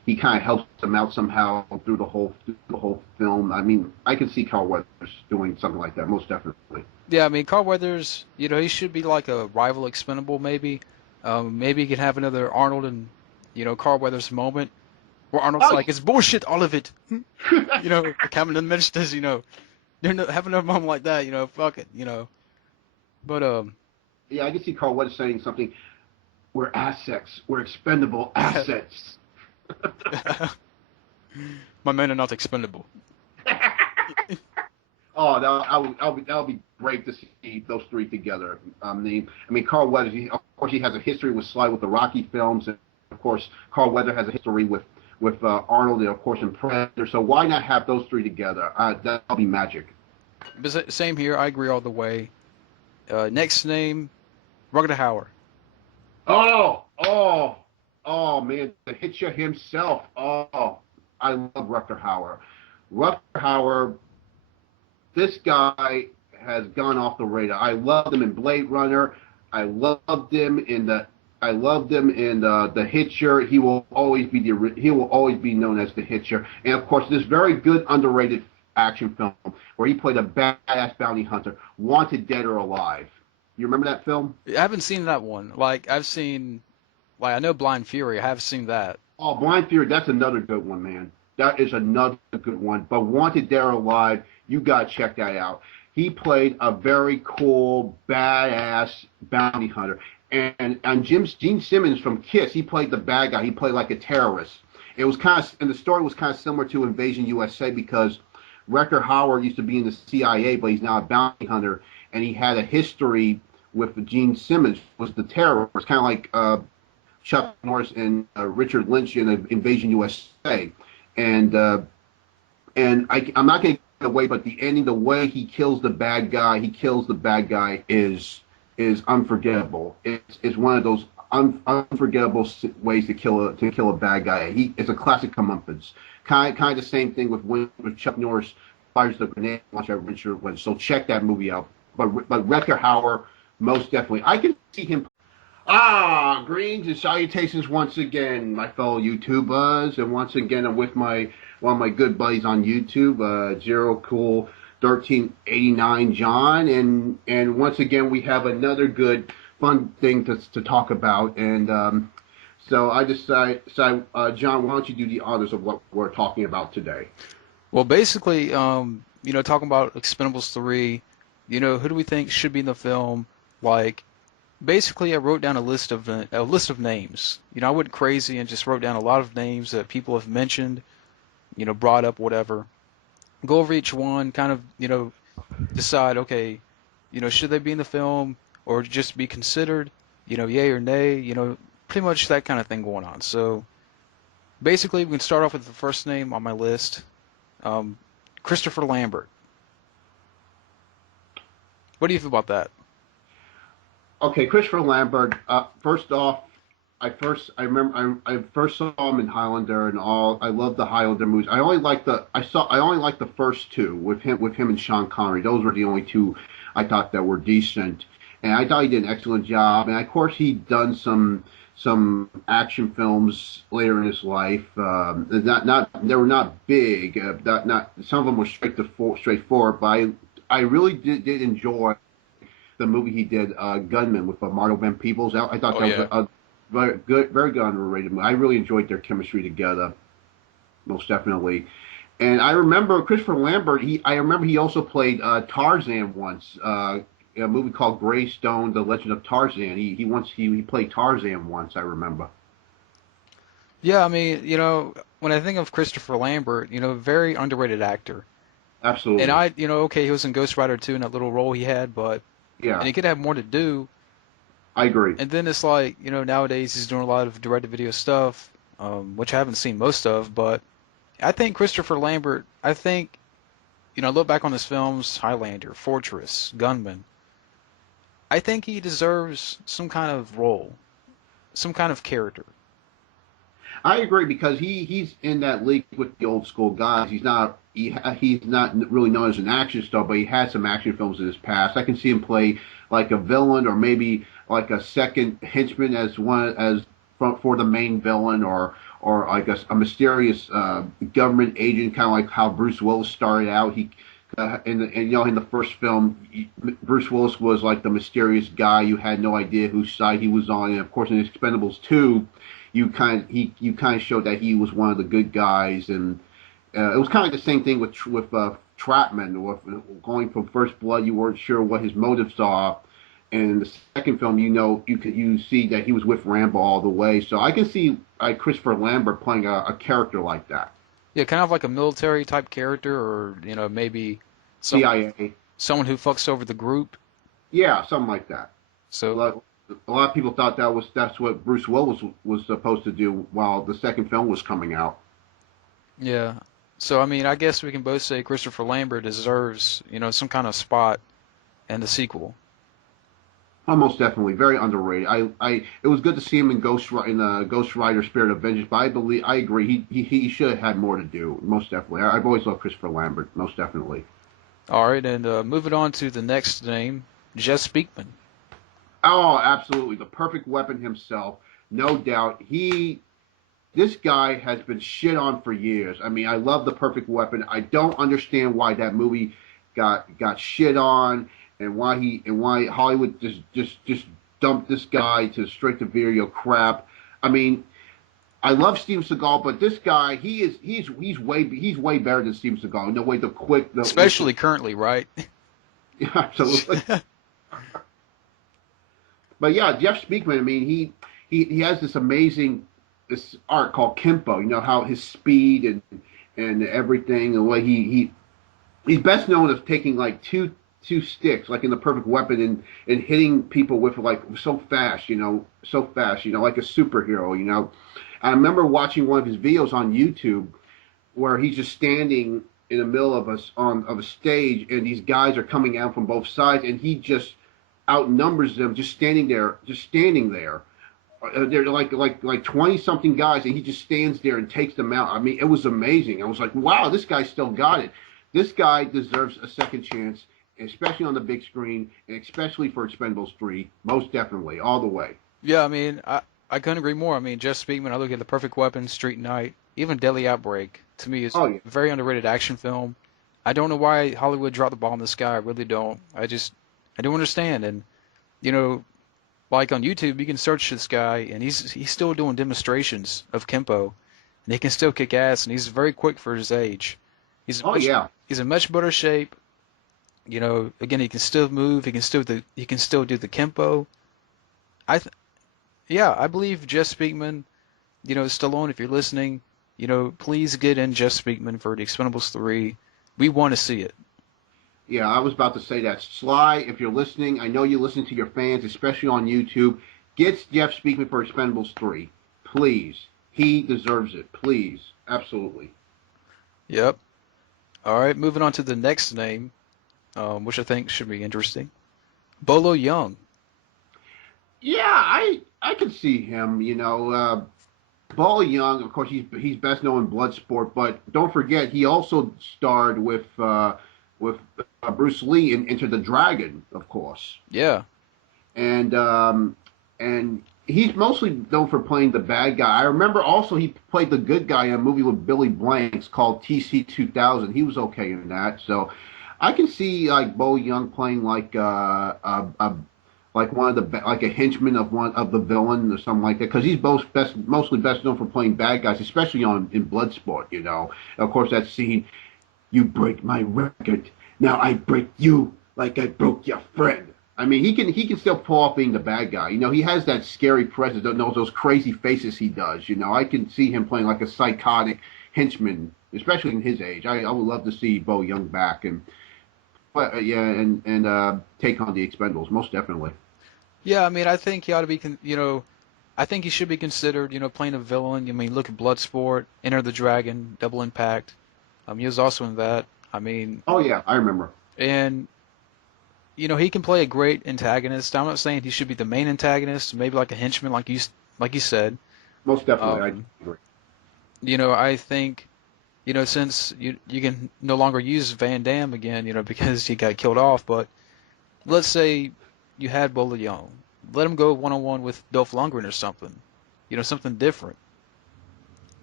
he kind of helps them out somehow through the whole film. I mean, I can see Carl Weathers doing something like that, most definitely. Yeah, I mean, Carl Weathers, he should be like a rival Expendable, maybe. Maybe he could have another Arnold and, Carl Weathers moment where Arnold's Oh, like, it's bullshit, all of it. Cameron mentions, have another moment like that, fuck it. But, yeah, I can see Carl Weathers saying something. We're assets. We're expendable assets. my men are not expendable. Oh, that would be great to see those three together. Carl Weathers. Of course, he has a history with Sly with the Rocky films, and of course, Carl Weathers has a history with Arnold, and of course, in Predator. So why not have those three together? That'll be magic. But same here. I agree all the way. Next name, Rugged Hauer. Oh, man, the Hitcher himself. Oh, I love Rutger Hauer. Rutger Hauer, this guy has gone off the radar. I loved him in Blade Runner. I loved him in the Hitcher. He will always be known as the Hitcher. And of course, this very good underrated action film where he played a badass bounty hunter, wanted dead or alive. You remember that film? I haven't seen that one. I know Blind Fury. I have seen that. Oh, Blind Fury, that's another good one, man. That is another good one. But Wanted Dead or Alive, you got to check that out. He played a very cool, badass bounty hunter. And Gene Simmons from Kiss, he played the bad guy. He played like a terrorist. And the story was kind of similar to Invasion USA because Rutger Hauer used to be in the CIA, but he's now a bounty hunter. And he had a history with Gene Simmons, was the terrorist, kind of like Chuck Norris and Richard Lynch in Invasion USA. And I'm not going to give away, but the ending, the way he kills the bad guy, is unforgettable. It's one of those unforgettable ways to kill a bad guy. It's a classic comeuppance. Kind of the same thing with Chuck Norris fires the grenade launcher at Richard Lynch. So check that movie out. But Rutger Hauer, most definitely. I can see him. Greens and salutations once again, my fellow YouTubers. And once again, I'm with one of my good buddies on YouTube, Zero Cool 1389 John. And once again, we have another good, fun thing to talk about. And so I decided, John, why don't you do the honors of what we're talking about today? Well, basically, talking about Expendables 3, who do we think should be in the film? Basically, I wrote down a list of names. I went crazy and just wrote down a lot of names that people have mentioned, brought up, whatever. Go over each one, kind of, decide, okay, should they be in the film or just be considered, yay or nay, pretty much that kind of thing going on. So basically, we can start off with the first name on my list, Christopher Lambert. What do you feel about that? Okay, Christopher Lambert. First off, I first saw him in Highlander and all. I love the Highlander movies. I only like the first two with him and Sean Connery. Those were the only two I thought that were decent, and I thought he did an excellent job. And of course, he'd done some action films later in his life. They were not big. Not some of them were straightforward. But I really did enjoy the movie he did, Gunman, with Marlo Van Peebles. I thought that was a very good underrated movie. I really enjoyed their chemistry together, most definitely. And I remember Christopher Lambert. He also played Tarzan once. A movie called Greystone: The Legend of Tarzan. He played Tarzan once. I remember. Yeah, I mean, when I think of Christopher Lambert, very underrated actor. Absolutely. And okay, he was in Ghost Rider 2 in that little role he had, but yeah, and he could have more to do. I agree. And then it's like, nowadays he's doing a lot of direct-to-video stuff, which I haven't seen most of, but I think Christopher Lambert, look back on his films, Highlander, Fortress, Gunman, I think he deserves some kind of role, some kind of character. I agree because he's in that league with the old school guys. He's not really known as an action star, but he had some action films in his past. I can see him play like a villain or maybe like a second henchman for the main villain, or like a mysterious government agent, kind of like how Bruce Willis started out. He in the first film, Bruce Willis was like the mysterious guy. You had no idea whose side he was on. And of course, in Expendables 2, you kind of showed that he was one of the good guys, and it was kind of the same thing with Trapman. Going from First Blood, you weren't sure what his motives are. And in the second film, you see that he was with Rambo all the way. So I can see Christopher Lambert playing a character like that. Yeah, kind of like a military type character, or maybe CIA. someone who fucks over the group. Yeah, something like that. So A lot of people thought that's what Bruce Willis was supposed to do while the second film was coming out. yeah. So I mean, I guess we can both say Christopher Lambert deserves, some kind of spot in the sequel. Most definitely, very underrated. It was good to see him in Ghost Rider: Spirit of Vengeance, but I agree, he should have had more to do. Most definitely, I've always loved Christopher Lambert. Most definitely. All right, and moving on to the next name, Jess Speakman. Oh, absolutely, the perfect weapon himself, no doubt. This guy has been shit on for years. I mean, I love the perfect weapon. I don't understand why that movie got shit on. And why Hollywood just dumped this guy to straight to video crap. I mean, I love Steven Seagal, but this guy he's way better than Steven Seagal. No way, Especially currently, right? Yeah, absolutely. But yeah, Jeff Speakman. I mean, he has this art called Kimpo. You know how his speed and everything, the way he's best known as taking like two sticks, like in the perfect weapon, and hitting people with like so fast, like a superhero. I remember watching one of his videos on YouTube where he's just standing in the middle of a stage, and these guys are coming out from both sides, and he just outnumbers them, just standing there. They're like 20 something guys, and he just stands there and takes them out. I mean, it was amazing. I was like, wow, this guy still got it. This guy deserves a second chance, especially on the big screen, and especially for Expendables 3, most definitely, all the way. Yeah, I mean, I couldn't agree more. I mean, Jeff Speakman, I look at The Perfect Weapon, Street Night, even Deadly Outbreak, to me is a very underrated action film. I don't know why Hollywood dropped the ball on this guy. I really don't. I don't understand. And, like on YouTube, you can search this guy, and he's still doing demonstrations of Kempo, and he can still kick ass, and he's very quick for his age. He's in much better shape. Again, he can still move. He can still do the Kempo. I believe Jess Speakman. Stallone, if you're listening, please get in Jess Speakman for the Expendables 3. We want to see it. Yeah, I was about to say that. Sly, if you're listening, I know you listen to your fans, especially on YouTube. Get Jeff Speakman for Expendables 3. Please. He deserves it. Please. Absolutely. Yep. All right, moving on to the next name, which I think should be interesting. Bolo Young. Yeah, I can see him, Bolo Young, of course, he's best known in Bloodsport, but don't forget, he also starred with Bruce Lee in Enter the Dragon, of course. Yeah. And he's mostly known for playing the bad guy. I remember also he played the good guy in a movie with Billy Blanks called TC 2000. He was okay in that. So I can see like Bolo Young playing like one of like a henchman of one of the villain or something like that, because he's mostly best known for playing bad guys, especially in Bloodsport. Of course, that scene. You break my record. Now I break you like I broke your friend. I mean, he can still pull off being the bad guy. He has that scary presence. Those crazy faces he does. I can see him playing like a psychotic henchman, especially in his age. I would love to see Bo Young back and take on the Expendables, most definitely. Yeah, I mean, I think he ought to be, I think he should be considered, playing a villain. I mean, look at Bloodsport, Enter the Dragon, Double Impact. He was also in that. I mean. Oh yeah, I remember. And he can play a great antagonist. I'm not saying he should be the main antagonist. Maybe like a henchman, like you said. Most definitely, I agree. I think, since you can no longer use Van Damme again, because he got killed off. But let's say you had Bolo Young, let him go one-on-one with Dolph Lundgren or something, something different.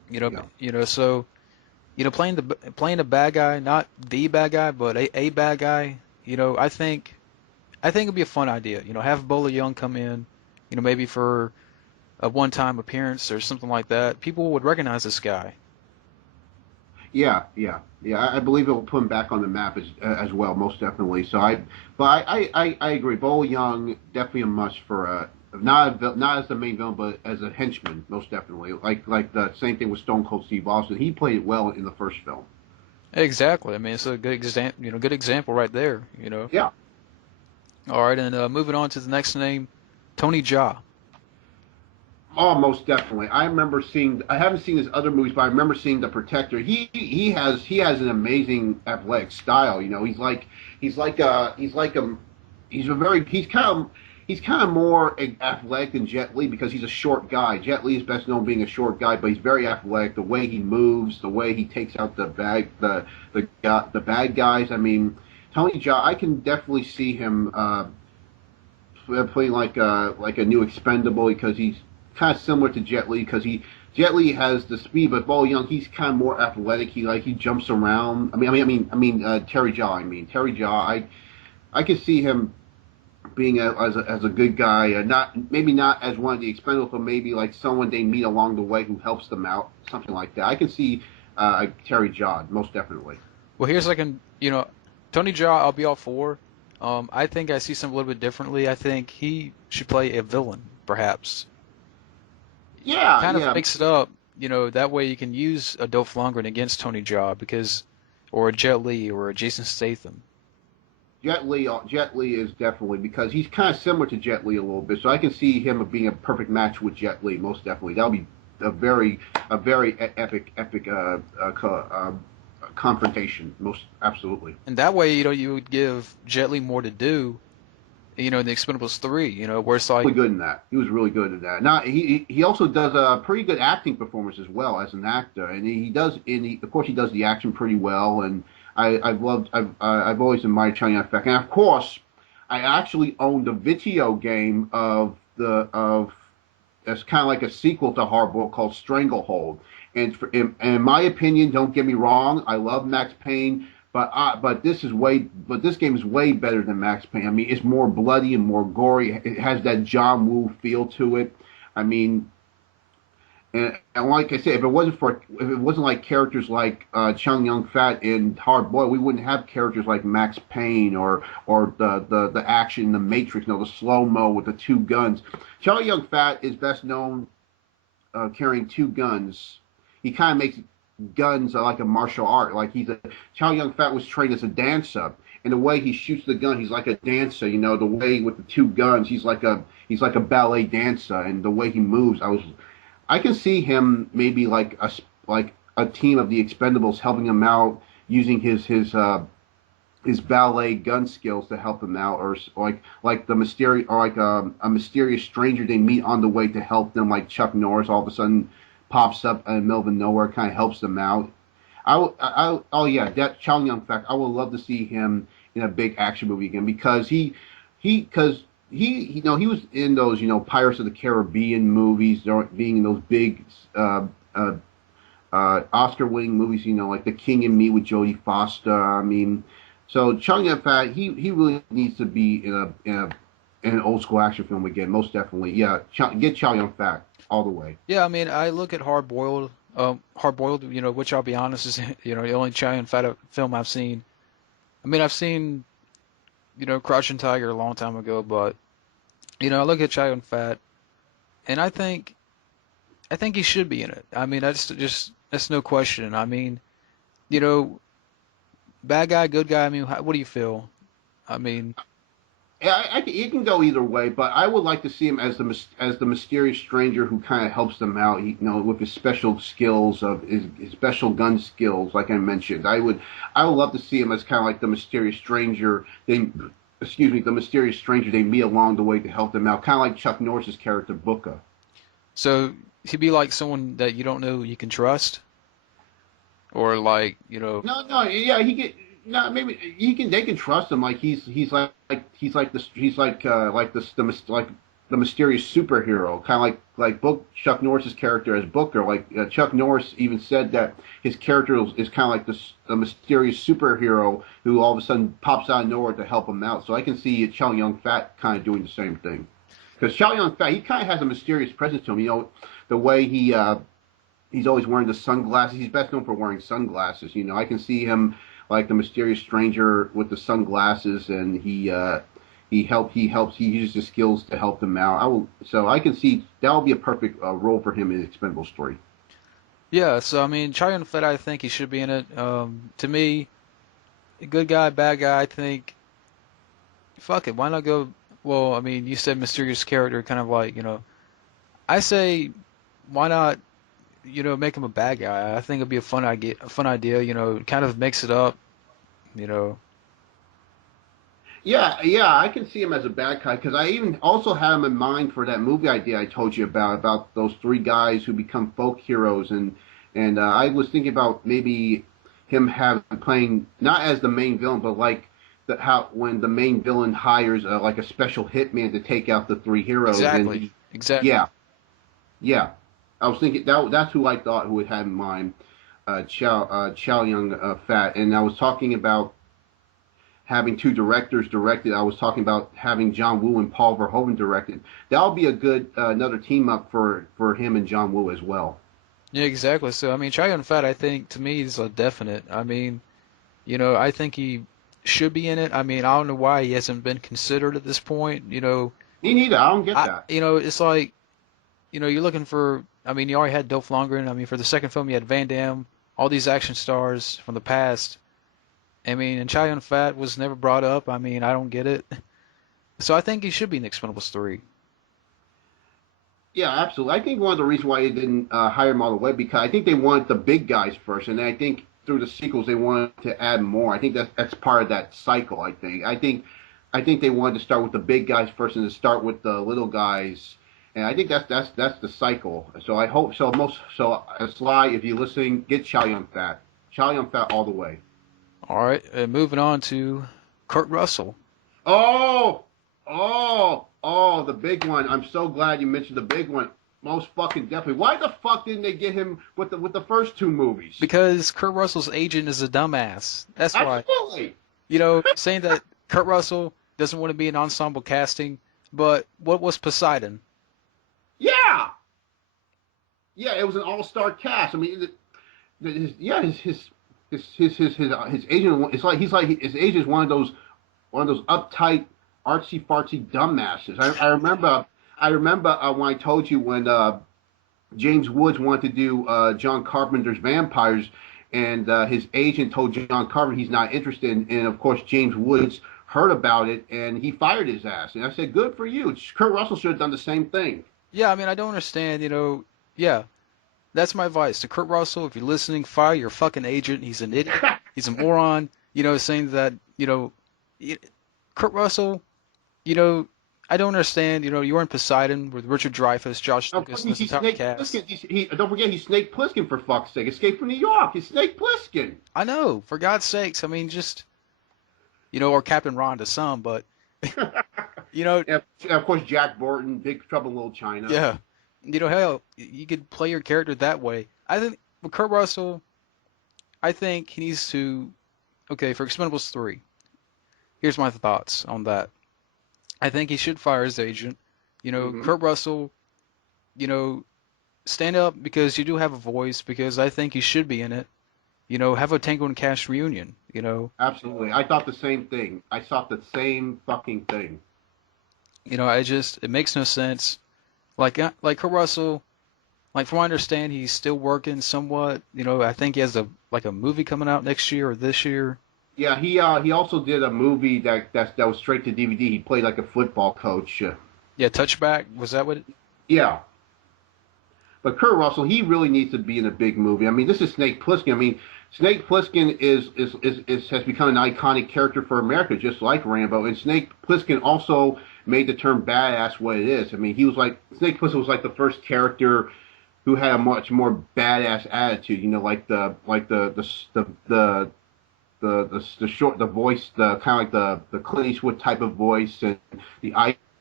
Yeah. So playing the bad guy, not the bad guy, but a bad guy. I think it'd be a fun idea. Have Bola Young come in, maybe for a one-time appearance or something like that. People would recognize this guy. Yeah. I believe it will put him back on the map as well, most definitely. But I agree. Bo Young definitely a must for not as the main villain, but as a henchman, most definitely. Like the same thing with Stone Cold Steve Austin. He played it well in the first film. Exactly. I mean, it's a good example right there. Yeah. All right, and moving on to the next name, Tony Jaa. Oh, most definitely. I remember seeing. I haven't seen his other movies, but I remember seeing The Protector. He has an amazing athletic style. He's kind of more athletic than Jet Li because he's a short guy. Jet Li is best known being a short guy, but he's very athletic. The way he moves, the way he takes out the bad guys. I mean, Tony Jaa. I can definitely see him playing like a new Expendable because he's kind of similar to Jet Li because Jet Li has the speed, but Bo Young he's kind of more athletic. He jumps around. Terry Jaa. Terry Jaa. I could see him being as a good guy, not maybe not as one of the Expendables, but maybe like someone they meet along the way who helps them out, something like that. I can see Terry Jaa most definitely. Well, here's like Tony Jaa. I'll be all for. I think I see something a little bit differently. I think he should play a villain, perhaps. Yeah, Kind of yeah. mix it up. That way you can use a Dolph Lundgren against Tony Jaa or a Jet Li or a Jason Statham. Jet Li is definitely because he's kind of similar to Jet Li a little bit, so I can see him being a perfect match with Jet Li. Most definitely, that'll be a very epic confrontation. Most absolutely. And that way, you would give Jet Li more to do, in the Expendables 3, where it's like, Really good in that. He was really good in that. Now he also does a pretty good acting performance as well as an actor, and of course he does the action pretty well. And I've always admired Chow Yun Fat, and of course I actually owned a video game of it's kind of like a sequel to Hardball called Stranglehold. And in my opinion, don't get me wrong, I love Max Payne, but this game is way better than Max Payne. I mean, it's more bloody and more gory. It has that John Woo feel to it. I mean, and like I said, if it wasn't like characters like Chung Young Fat in Hard Boiled, we wouldn't have characters like Max Payne or the action, the Matrix, the slow mo with the two guns. Chung Young Fat is best known carrying two guns. He kind of makes guns like a martial art. Like Chow Yun Fat was trained as a dancer, and the way he shoots the gun, he's like a dancer. The way with the two guns, he's like a ballet dancer, and the way he moves, I can see him maybe like a team of the Expendables helping him out using his ballet gun skills to help him out, or like the mysterious or like a mysterious stranger they meet on the way to help them, like Chuck Norris all of a sudden pops up in the middle of nowhere, kind of helps them out. Oh yeah, that Chow Yun Fat. I would love to see him in a big action movie again because he was in those Pirates of the Caribbean movies, being in those big uh, Oscar-winning movies, like The King and Me with Jodie Foster. I mean, so Chow Yun Fat, he really needs to be in an old school action film again, most definitely. Yeah, get Chow Yun Fat all the way. yeah, I mean, I look at Hard Boiled, which I'll be honest is, the only Chow Yun Fat film I've seen. I mean, I've seen, Crouching Tiger a long time ago, but I look at Chow Yun Fat, and I think he should be in it. I mean, that's no question. I mean, you know, bad guy, good guy. I mean, what do you feel? I mean, Yeah, it can go either way, but I would like to see him as the mysterious stranger who kind of helps them out. With his special skills of his special gun skills, like I mentioned. I would love to see him as kind of like the mysterious stranger. The mysterious stranger they meet along the way to help them out, kind of like Chuck Norris's character Booker. so he'd be like someone that you don't know you can trust, or like, No, no, yeah, he get no, maybe he can. They can trust him. Like he's like the the mysterious superhero, kind of like Chuck Norris's character as Booker. Like Chuck Norris even said that his character is kind of like the mysterious superhero who all of a sudden pops out of nowhere to help him out. So I can see Chow Yun Fat kind of doing the same thing. Because Chow Yun Fat, he kind of has a mysterious presence to him. You know, the way he's always wearing the sunglasses. He's best known for wearing sunglasses. You know, I can see him like the mysterious stranger with the sunglasses, and he uses his skills to help them out. So I can see that will be a perfect role for him in Expendables 3. Yeah, so I mean, Chow Yun Fat, I think he should be in it. To me, good guy, bad guy, I think. Fuck it, why not go? Well, I mean, you said mysterious character, kind of like, I say, why not, make him a bad guy? I think it'd be a fun idea, kind of mix it up, you know. Yeah, I can see him as a bad guy because I even also had him in mind for that movie idea I told you about those three guys who become folk heroes, and I was thinking about maybe him playing not as the main villain, but like how when the main villain hires like a special hitman to take out the three heroes, and Exactly, exactly. yeah, yeah, I was thinking that's who I thought who would have in mind, Chow Yun Fat, and I was talking about having two directors directed. I was talking about having John Woo and Paul Verhoeven directed. That'll be a good another team up for him and John Woo as well. Yeah, exactly. So, I mean, Chow Yun Fat, I think, to me, is a definite. I mean, I think he should be in it. I mean, I don't know why he hasn't been considered at this point. Me neither. I don't get that. It's like, you're looking for. I mean, you already had Dolph Lundgren. I mean, for the second film, you had Van Damme, all these action stars from the past. I mean, and Chow Yun Fat was never brought up. I mean, I don't get it. So I think he should be in Expendables 3. Yeah, absolutely. I think one of the reasons why they didn't hire him all the way because I think they wanted the big guys first, and I think through the sequels they wanted to add more. I think that's part of that cycle. I think they wanted to start with the big guys first and to start with the little guys, and I think that's the cycle. So I hope so. Sly, if you're listening, get Chow Yun Fat all the way. All right, moving on to Kurt Russell. Oh, the big one. I'm so glad you mentioned the big one. Most fucking definitely. Why the fuck didn't they get him with the first two movies? Because Kurt Russell's agent is a dumbass. That's why. Absolutely. Saying that Kurt Russell doesn't want to be an ensemble casting, but what was Poseidon? Yeah. Yeah, it was an all-star cast. I mean, his agent. It's like his agent is one of those uptight, artsy fartsy dumbasses. I remember when I told you when James Woods wanted to do John Carpenter's Vampires, and his agent told John Carpenter he's not interested, and of course James Woods heard about it and he fired his ass. And I said, good for you. Kurt Russell should have done the same thing. Yeah, I mean, I don't understand. Yeah. That's my advice to Kurt Russell. If you're listening, fire your fucking agent. He's an idiot. He's a moron. Saying that, Kurt Russell, I don't understand. You're in Poseidon with Richard Dreyfuss, Josh Lucas, and this entire cast. Don't forget, he's Snake Plissken, for fuck's sake. Escape from New York. He's Snake Plissken. I know. For God's sakes. I mean, just, or Captain Ron to some, but, Yeah, of course, Jack Burton, Big Trouble in Little China. Yeah. Hell, you could play your character that way. I think with Kurt Russell, I think he needs to. Okay, for Expendables 3, here's my thoughts on that. I think he should fire his agent. Kurt Russell, stand up because you do have a voice, because I think you should be in it. Have a Tango and Cash reunion, Absolutely. I thought the same thing. I thought the same fucking thing. It makes no sense. Like Kurt Russell, like from what I understand, he's still working somewhat. I think he has a movie coming out next year or this year. Yeah, he also did a movie that was straight to DVD. He played like a football coach. Yeah, Touchback, was that what? Yeah. But Kurt Russell, he really needs to be in a big movie. I mean, this is Snake Plissken. I mean, Snake Plissken has become an iconic character for America, just like Rambo. And Snake Plissken also made the term badass what it is. I mean, Snake Plissken was like the first character who had a much more badass attitude. Like the short, the voice, the kind of like the Clint Eastwood type of voice, and the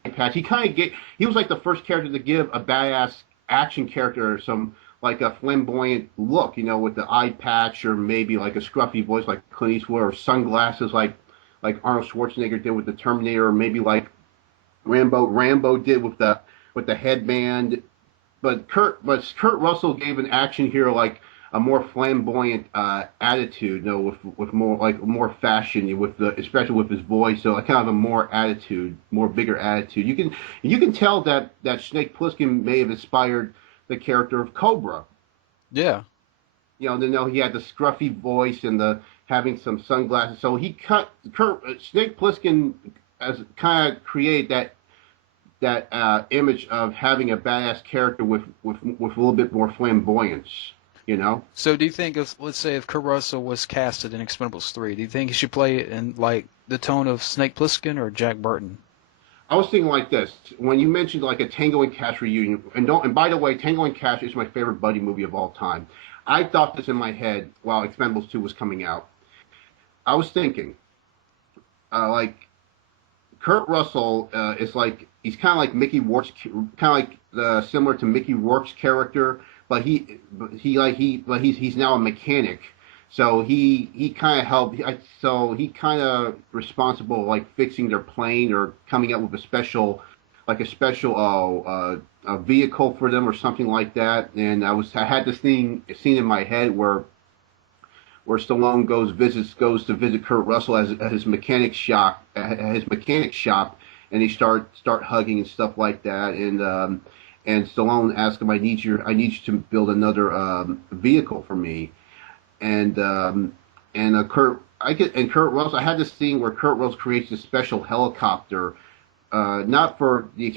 patch. He was like the first character to give a badass action character some like a flamboyant look, with the eye patch or maybe like a scruffy voice like Clint Eastwood or sunglasses like Arnold Schwarzenegger did with the Terminator, or maybe like Rambo did with the headband. But Kurt Russell gave an action hero like a more flamboyant attitude, with more fashion, especially with his voice, so kind of a more bigger attitude. You can tell that Snake Plissken may have inspired the character of Cobra. Yeah. He had the scruffy voice and the having some sunglasses. So he cut Snake Plissken as kind of create that image of having a badass character with a little bit more flamboyance. So do you think let's say if Kurt Russell was casted in Expendables 3, do you think he should play it in like the tone of Snake Plissken or Jack Burton? I was thinking like this when you mentioned like a Tango and Cash reunion, and by the way, Tango and Cash is my favorite buddy movie of all time. I thought this in my head while Expendables 2 was coming out. I was thinking, like Kurt Russell is like he's kind of like Mickey Rourke's, similar to Mickey Rourke's character, but he's now a mechanic. So he kind of helped. So he kind of responsible like fixing their plane or coming up with a special a vehicle for them or something like that. And I had this scene in my head where Stallone goes to visit Kurt Russell at his mechanic shop, and he start hugging and stuff like that. And Stallone asks him, I need you to build another vehicle for me. And Kurt Russell, I had this scene where Kurt Russell creates this special helicopter, not for the